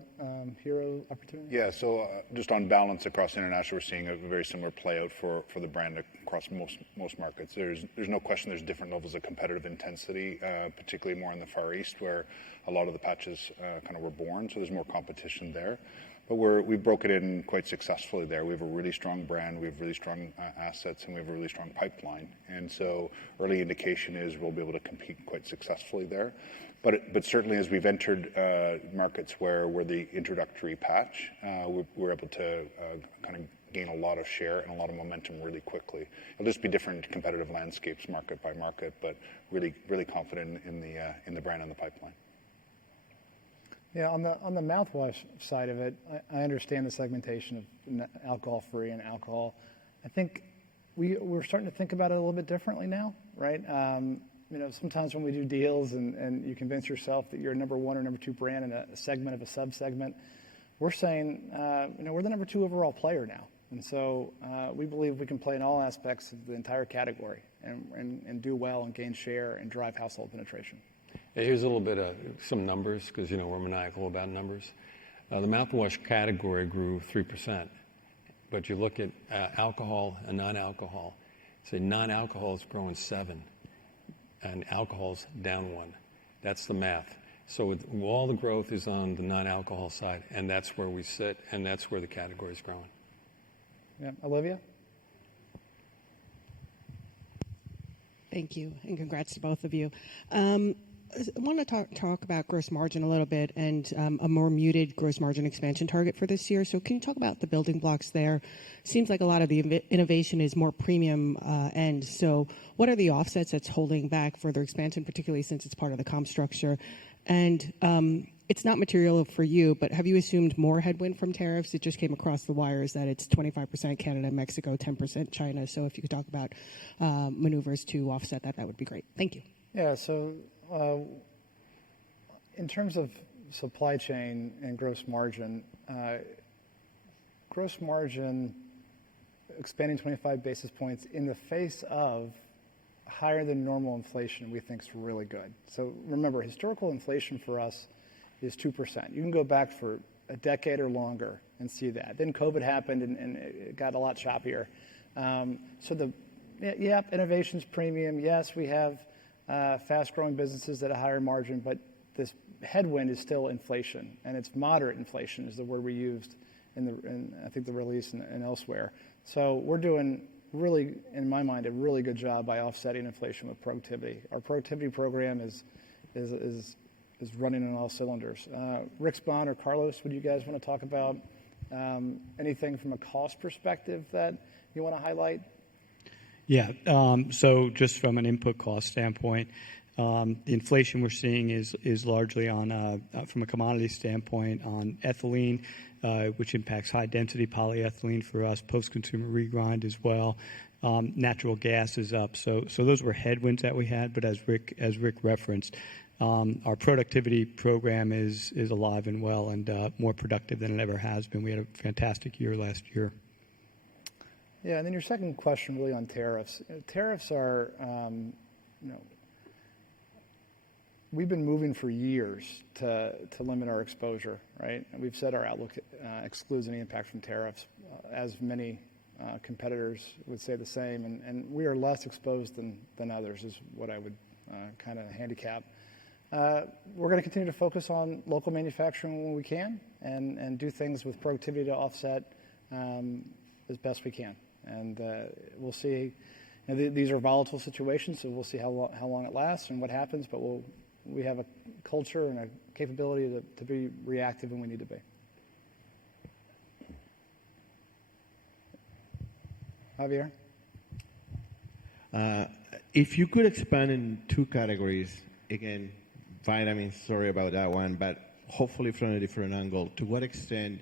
Hero opportunity? Yeah, so just on balance across international, we're seeing a very similar play out for the brand across most markets. There's no question there's different levels of competitive intensity, particularly more in the Far East where a lot of the patches kind of were born, so there's more competition there. but we've broken in quite successfully there. We have a really strong brand, we have really strong assets, and we have a really strong pipeline. And so early indication is we'll be able to compete quite successfully there. But certainly as we've entered markets where we're the introductory patch, we're able to kind of gain a lot of share and a lot of momentum really quickly. It'll just be different competitive landscapes market by market, but really confident in the brand and the pipeline. Yeah, on the mouthwash side of it, I understand the segmentation of alcohol-free and alcohol. I think we're starting to think about it a little bit differently now, right? Sometimes when we do deals and you convince yourself that you're a number one or number two brand in a segment of a sub-segment, we're saying, we're the number two overall player now. And so we believe we can play in all aspects of the entire category and do well and gain share and drive household penetration. Hey, here's a little bit of some numbers, because we're maniacal about numbers. The mouthwash category grew 3%, but you look at alcohol and non-alcohol. Say non-alcohol is growing 7%, and alcohol's down 1%. That's the math. So all the growth is on the non-alcohol side, and that's where we sit, and that's where the category is growing. Yeah, Olivia? Thank you, and congrats to both of you. I want to talk about gross margin a little bit and a more muted gross margin expansion target for this year. So can you talk about the building blocks there? Seems like a lot of the innovation is more premium end. So what are the offsets that's holding back further expansion, particularly since it's part of the comp structure? And it's not material for you, but have you assumed more headwind from tariffs? It just came across the wires that it's 25% Canada, Mexico, 10% China. So if you could talk about maneuvers to offset that, that would be great. Thank you. Yeah, so in terms of supply chain and gross margin expanding 25 basis points in the face of higher than normal inflation, we think is really good. So remember, historical inflation for us is 2%. You can go back for a decade or longer and see that. Then COVID happened and it got a lot choppier. Innovation's premium. Yes, we have fast-growing businesses at a higher margin, but this headwind is still inflation, and it's moderate inflation is the word we used in I think the release and elsewhere. So we're doing really, in my mind, a really good job by offsetting inflation with productivity. Our productivity program is running on all cylinders. Rick Spahn or Carlos, would you guys want to talk about anything from a cost perspective that you want to highlight? Yeah, so just from an input cost standpoint, the inflation we're seeing is largely on, from a commodity standpoint, on ethylene, which impacts high-density polyethylene for us, post-consumer regrind as well. Natural gas is up. So those were headwinds that we had, but as Rick referenced, our productivity program is alive and well and more productive than it ever has been. We had a fantastic year last year. Yeah, and then your second question really on tariffs. Tariffs are, we've been moving for years to limit our exposure, right? And we've said our outlook excludes any impact from tariffs, as many competitors would say the same, and we are less exposed than others is what I would kind of handicap. We're going to continue to focus on local manufacturing when we can and do things with productivity to offset as best we can. And we'll see. These are volatile situations, so we'll see how long it lasts and what happens. But we have a culture and a capability to be reactive when we need to be. Javier? If you could expand in two categories, again, vitamins, sorry about that one, but hopefully from a different angle, to what extent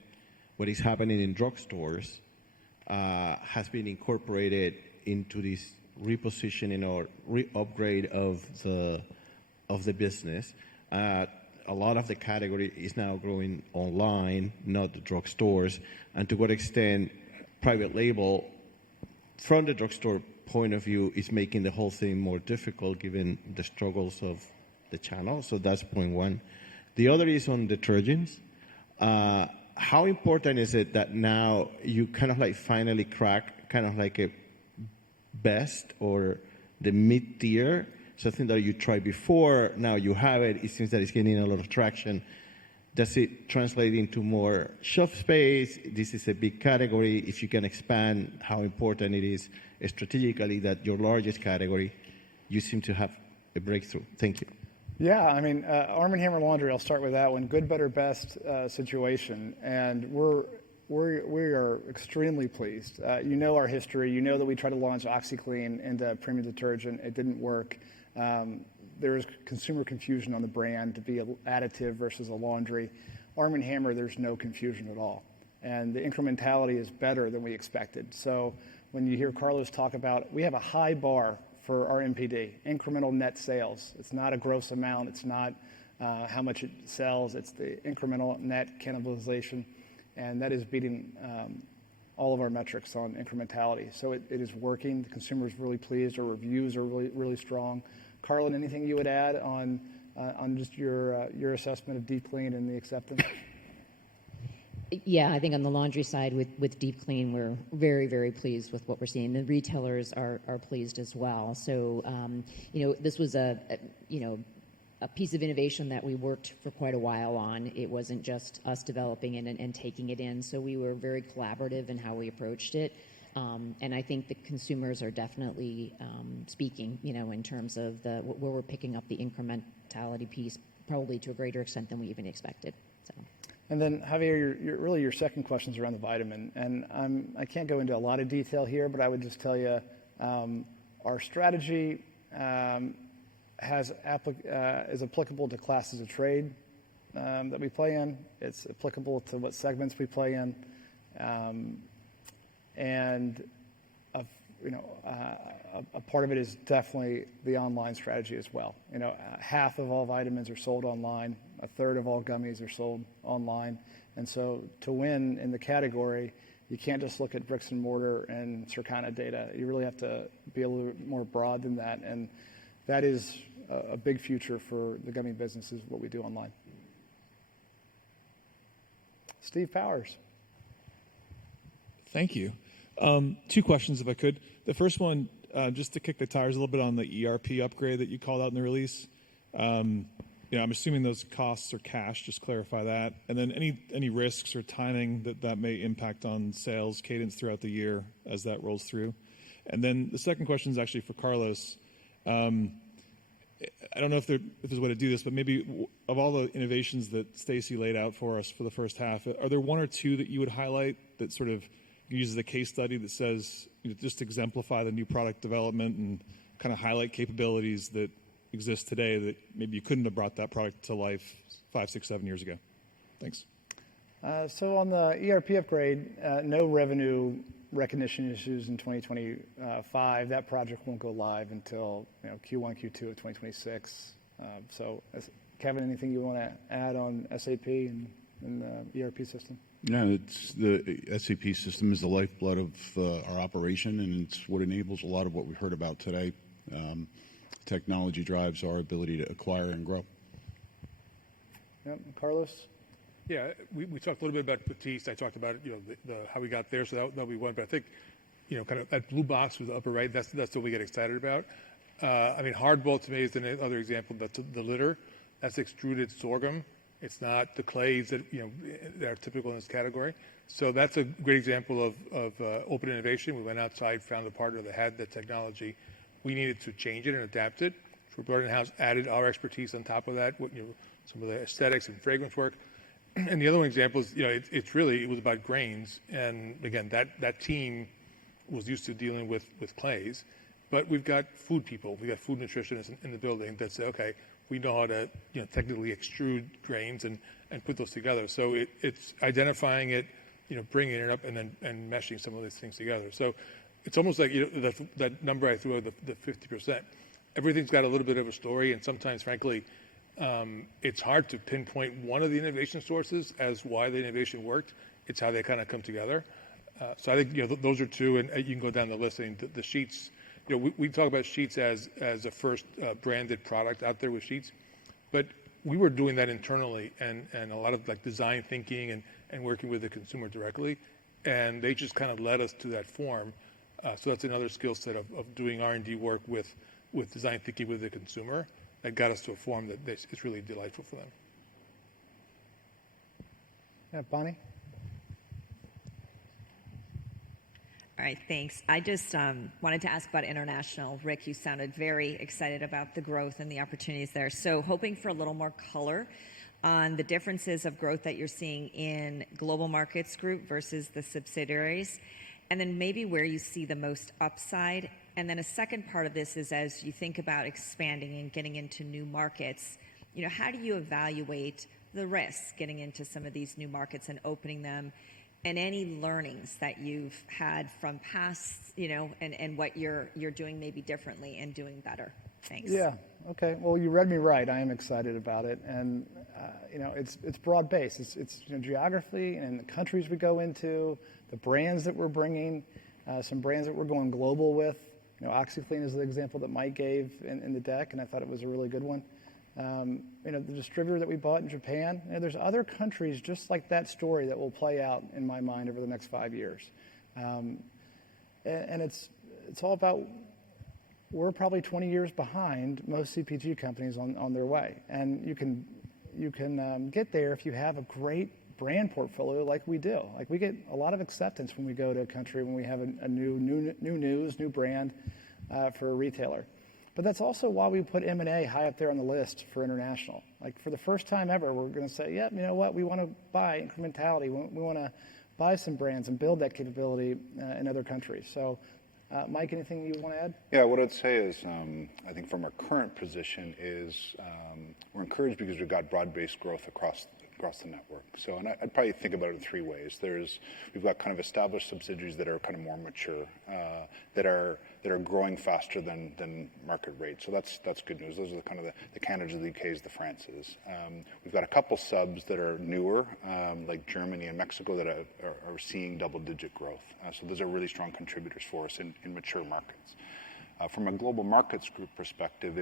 what is happening in drugstores has been incorporated into this repositioning or re-upgrade of the business. A lot of the category is now growing online, not the drugstores, and to what extent private label, from the drugstore point of view, is making the whole thing more difficult given the struggles of the channel. So that's point one. The other is on detergents. How important is it that now you kind of like finally crack kind of like a best or the mid-tier, something that you tried before, now you have it, it seems that it's gaining a lot of traction. Does it translate into more shelf space? This is a big category. If you can expand how important it is strategically that your largest category, you seem to have a breakthrough. Thank you. Yeah, I mean, Arm & Hammer Laundry, I'll start with that one. Good, better, best situation. And we are extremely pleased. You know our history. You know that we tried to launch OxyClean into premium detergent. It didn't work. There was consumer confusion on the brand to be an additive versus a laundry. Arm & Hammer, there's no confusion at all. And the incrementality is better than we expected. So when you hear Carlos talk about, we have a high bar for our MPD, incremental net sales. It's not a gross amount. It's not how much it sells. It's the incremental net cannibalization. And that is beating all of our metrics on incrementality. So it is working. The consumer is really pleased. Our reviews are really, really strong. Carlin, anything you would add on just your assessment of Deep Clean and the acceptance? Yeah, I think on the laundry side with Deep Clean, we're very, very pleased with what we're seeing. The retailers are pleased as well. So, this was a piece of innovation that we worked for quite a while on. It wasn't just us developing it and taking it in. So we were very collaborative in how we approached it. And I think the consumers are definitely speaking, in terms of where we're picking up the incrementality piece, probably to a greater extent than we even expected. So. And then, Javier, your second question is around the vitamin. And I can't go into a lot of detail here, but I would just tell you our strategy is applicable to classes of trade that we play in. It's applicable to what segments we play in. And a part of it is definitely the online strategy as well. Half of all vitamins are sold online. A third of all gummies are sold online. And so to win in the category, you can't just look at bricks and mortar and Circana data. You really have to be a little bit more broad than that. And that is a big future for the gummy business, is what we do online. Steve Powers. Thank you. Two questions, if I could. The first one, just to kick the tires a little bit on the ERP upgrade that you called out in the release. I'm assuming those costs are cash. Just clarify that. And then any risks or timing that may impact on sales cadence throughout the year as that rolls through. And then the second question is actually for Carlos. I don't know if there's a way to do this, but maybe of all the innovations that Stacy laid out for us for the first half, are there one or two that you would highlight that sort of uses a case study that says, just exemplify the new product development and kind of highlight capabilities that exist today that maybe you couldn't have brought that product to life 5, 6, 7 years ago? Thanks. So on the ERP upgrade, no revenue recognition issues in 2025. That project won't go live until Q1, Q2 of 2026. So, Kevin, anything you want to add on SAP and the ERP system? No, it's the SAP system is the lifeblood of our operation, and it's what enables a lot of what we heard about today. Technology drives our ability to acquire and grow. Yep. Carlos? Yeah, we talked a little bit about Batiste. I talked about how we got there, so that'll be one. But I think, kind of that blue box with the upper right, that's what we get excited about. Hardball to me is another example. That's the litter. That's extruded sorghum. It's not the clays that are typical in this category. So that's a great example of open innovation. We went outside, found a partner that had the technology. We needed to change it and adapt it. So we brought it in-house, added our expertise on top of that, some of the aesthetics and fragrance work. And the other one example is, it was about grains. And again, that team was used to dealing with clays. But we've got food people, we've got food nutritionists in the building that say, okay, we know how to technically extrude grains and put those together. So it's identifying it, bringing it up, and then meshing some of these things together. So it's almost like that number I threw out, the 50%. Everything's got a little bit of a story, and sometimes, frankly, it's hard to pinpoint one of the innovation sources as why the innovation worked. It's how they kind of come together. So I think those are two, and you can go down the list. The sheets. We talk about sheets as a first branded product out there with sheets, but we were doing that internally and a lot of design thinking and working with the consumer directly, and they just kind of led us to that form. So that's another skill set of doing R&D work with design thinking with the consumer that got us to a form that is really delightful for them. Yeah, Bonnie? All right, thanks. I just wanted to ask about international. Rick, you sounded very excited about the growth and the opportunities there. So hoping for a little more color on the differences of growth that you're seeing in Global Markets Group versus the subsidiaries, and then maybe where you see the most upside. And then a second part of this is as you think about expanding and getting into new markets, how do you evaluate the risks getting into some of these new markets and opening them, and any learnings that you've had from past, and what you're doing maybe differently and doing better? Thanks. Yeah. Okay. Well, you read me right. I am excited about it, and it's broad based. It's geography and the countries we go into, the brands that we're bringing, some brands that we're going global with. OxyClean is the example that Mike gave in the deck, and I thought it was a really good one. The distributor that we bought in Japan. There's other countries just like that story that will play out in my mind over the next 5 years, and it's all about. We're probably 20 years behind most CPG companies on their way, and you can get there if you have a great brand portfolio like we do. Like we get a lot of acceptance when we go to a country when we have a new brand for a retailer. But that's also why we put M&A high up there on the list for international. Like for the first time ever, we're going to say, yeah, you know what, we want to buy incrementality. We want to buy some brands and build that capability in other countries. So, Mike, anything you want to add? Yeah, what I'd say is I think from our current position is we're encouraged because we've got broad-based growth across the network. So, and I'd probably think about it in three ways. We've got kind of established subsidiaries that are kind of more mature, that are growing faster than market rate. So that's good news. Those are kind of the Canadas, the UKs, the Frances. We've got a couple subs that are newer, like Germany and Mexico, that are seeing double-digit growth. So those are really strong contributors for us in mature markets. From a Global Markets Group perspective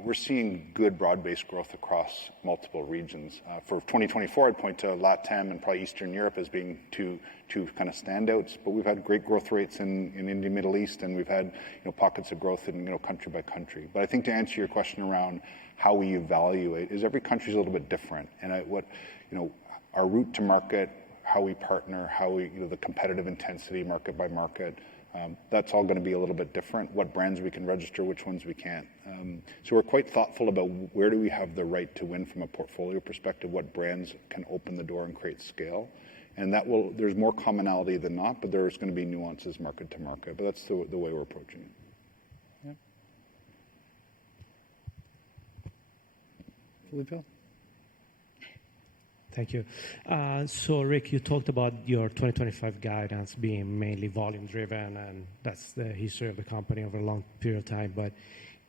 we're seeing good broad-based growth across multiple regions. For 2024, I'd point to LATAM and probably Eastern Europe as being two kind of standouts. But we've had great growth rates in India, Middle East, and we've had pockets of growth in country by country. But I think to answer your question around how we evaluate is every country is a little bit different, and our route to market, how we partner, how we the competitive intensity market by market. That's all going to be a little bit different. What brands we can register, which ones we can't. So we're quite thoughtful about where do we have the right to win from a portfolio perspective, what brands can open the door and create scale. And there's more commonality than not, but there's going to be nuances market to market. But that's the way we're approaching it. Yeah. Filippo? Thank you. So, Rick, you talked about your 2025 guidance being mainly volume-driven, and that's the history of the company over a long period of time. But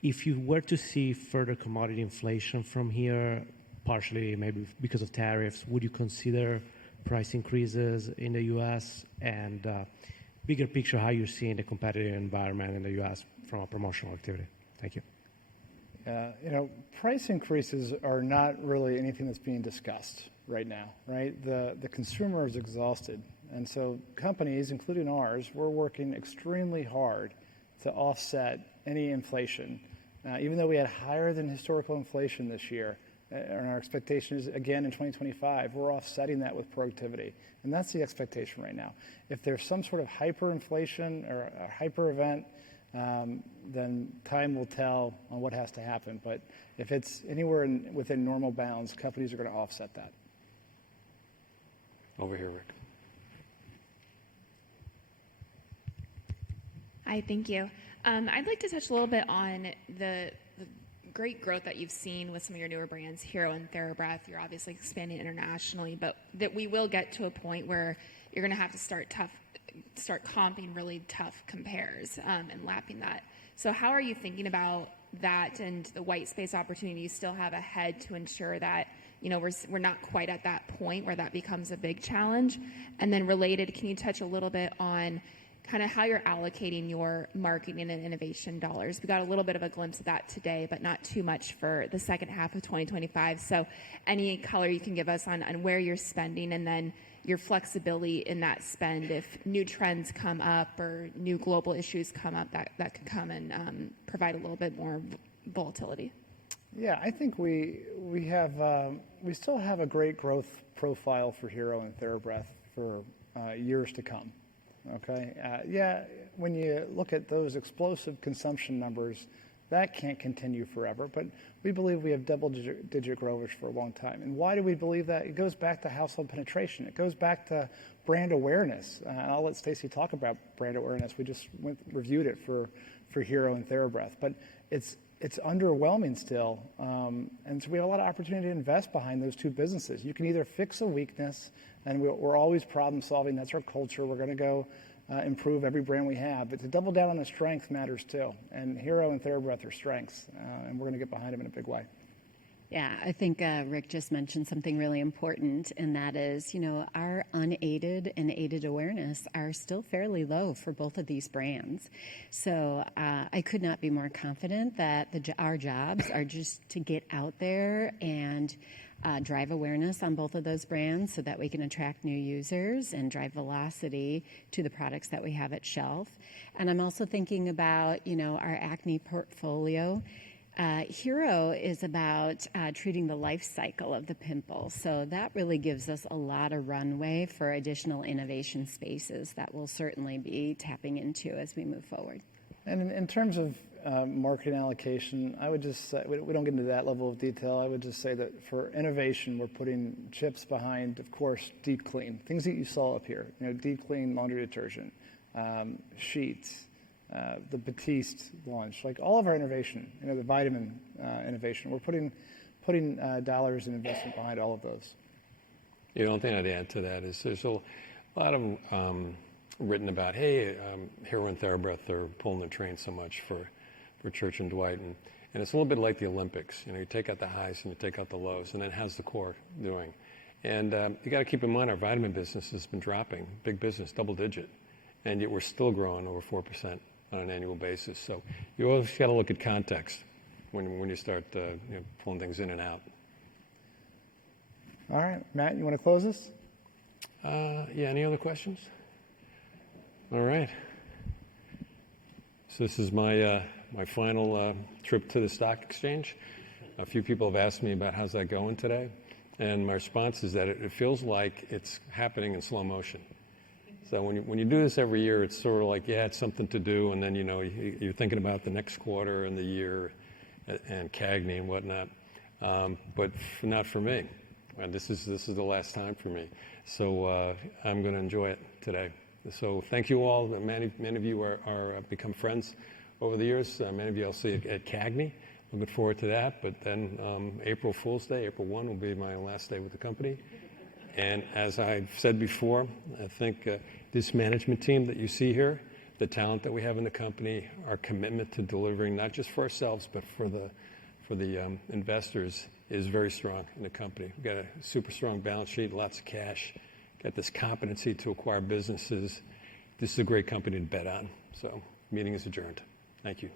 if you were to see further commodity inflation from here, partially maybe because of tariffs, would you consider price increases in the U.S.? And bigger picture, how you're seeing the competitive environment in the U.S. from a promotional activity? Thank you. Price increases are not really anything that's being discussed right now, right? The consumer is exhausted. And so companies, including ours, we're working extremely hard to offset any inflation. Even though we had higher than historical inflation this year, and our expectation is, again, in 2025, we're offsetting that with productivity. And that's the expectation right now. If there's some sort of hyperinflation or a hyper event, then time will tell on what has to happen. But if it's anywhere within normal bounds, companies are going to offset that. Over here, Rick. Hi, thank you. I'd like to touch a little bit on the great growth that you've seen with some of your newer brands, Hero and TheraBreath. You're obviously expanding internationally, but that we will get to a point where you're going to have to start comping really tough compares and lapping that. So how are you thinking about that and the white space opportunity you still have ahead to ensure that we're not quite at that point where that becomes a big challenge? And then related, can you touch a little bit on kind of how you're allocating your marketing and innovation dollars? We got a little bit of a glimpse of that today, but not too much for the second half of 2025. So any color you can give us on where you're spending, and then your flexibility in that spend if new trends come up or new global issues come up that could come and provide a little bit more volatility. Yeah, I think we still have a great growth profile for Hero and TheraBreath for years to come. Okay, when you look at those explosive consumption numbers, that can't continue forever. But we believe we have double-digit growers for a long time. And why do we believe that? It goes back to household penetration. It goes back to brand awareness. I'll let Stacey talk about brand awareness. We just reviewed it for Hero and TheraBreath, but it's underwhelming still. And so we have a lot of opportunity to invest behind those two businesses. You can either fix a weakness, and we're always problem solving. That's our culture. We're going to go improve every brand we have. But to double down on the strength matters too. And Hero and TheraBreath are strengths, and we're going to get behind them in a big way. Yeah, I think Rick just mentioned something really important, and that is, our unaided and aided awareness are still fairly low for both of these brands. So I could not be more confident that our jobs are just to get out there and drive awareness on both of those brands so that we can attract new users and drive velocity to the products that we have at shelf. And I'm also thinking about, our acne portfolio. Hero is about treating the life cycle of the pimple. So that really gives us a lot of runway for additional innovation spaces that we'll certainly be tapping into as we move forward. And in terms of marketing allocation, I would just say, we don't get into that level of detail. I would just say that for innovation, we're putting chips behind, of course, Deep Clean, things that you saw up here, Deep Clean laundry detergent, sheets, the Batiste launch, like all of our innovation, the vitamin innovation. We're putting dollars and investment behind all of those. The only thing I'd add to that is there's a lot of written about, hey, Hero and TheraBreath, they're pulling the train so much for Church and Dwight. And it's a little bit like the Olympics. You take out the highs and you take out the lows. And then how's the core doing? And you got to keep in mind our vitamin business has been dropping, big business, double digit. And yet we're still growing over 4% on an annual basis. So you always got to look at context when you start pulling things in and out. All right, Matt, you want to close this? Any other questions? All right. So this is my final trip to the stock exchange. A few people have asked me about how's that going today, and my response is that it feels like it's happening in slow motion. So when you do this every year, it's sort of like, it's something to do, and then you're thinking about the next quarter and the year and CAGNY and whatnot. But not for me. And this is the last time for me. So I'm going to enjoy it today. So thank you all. Many of you are become friends over the years. Many of you I'll see at CAGNY. Looking forward to that. But then April Fool's Day, April 1 will be my last day with the company. And as I've said before, I think this management team that you see here, the talent that we have in the company, our commitment to delivering not just for ourselves but for the investors is very strong in the company. We've got a super strong balance sheet, lots of cash, got this competency to acquire businesses. This is a great company to bet on. So meeting is adjourned. Thank you.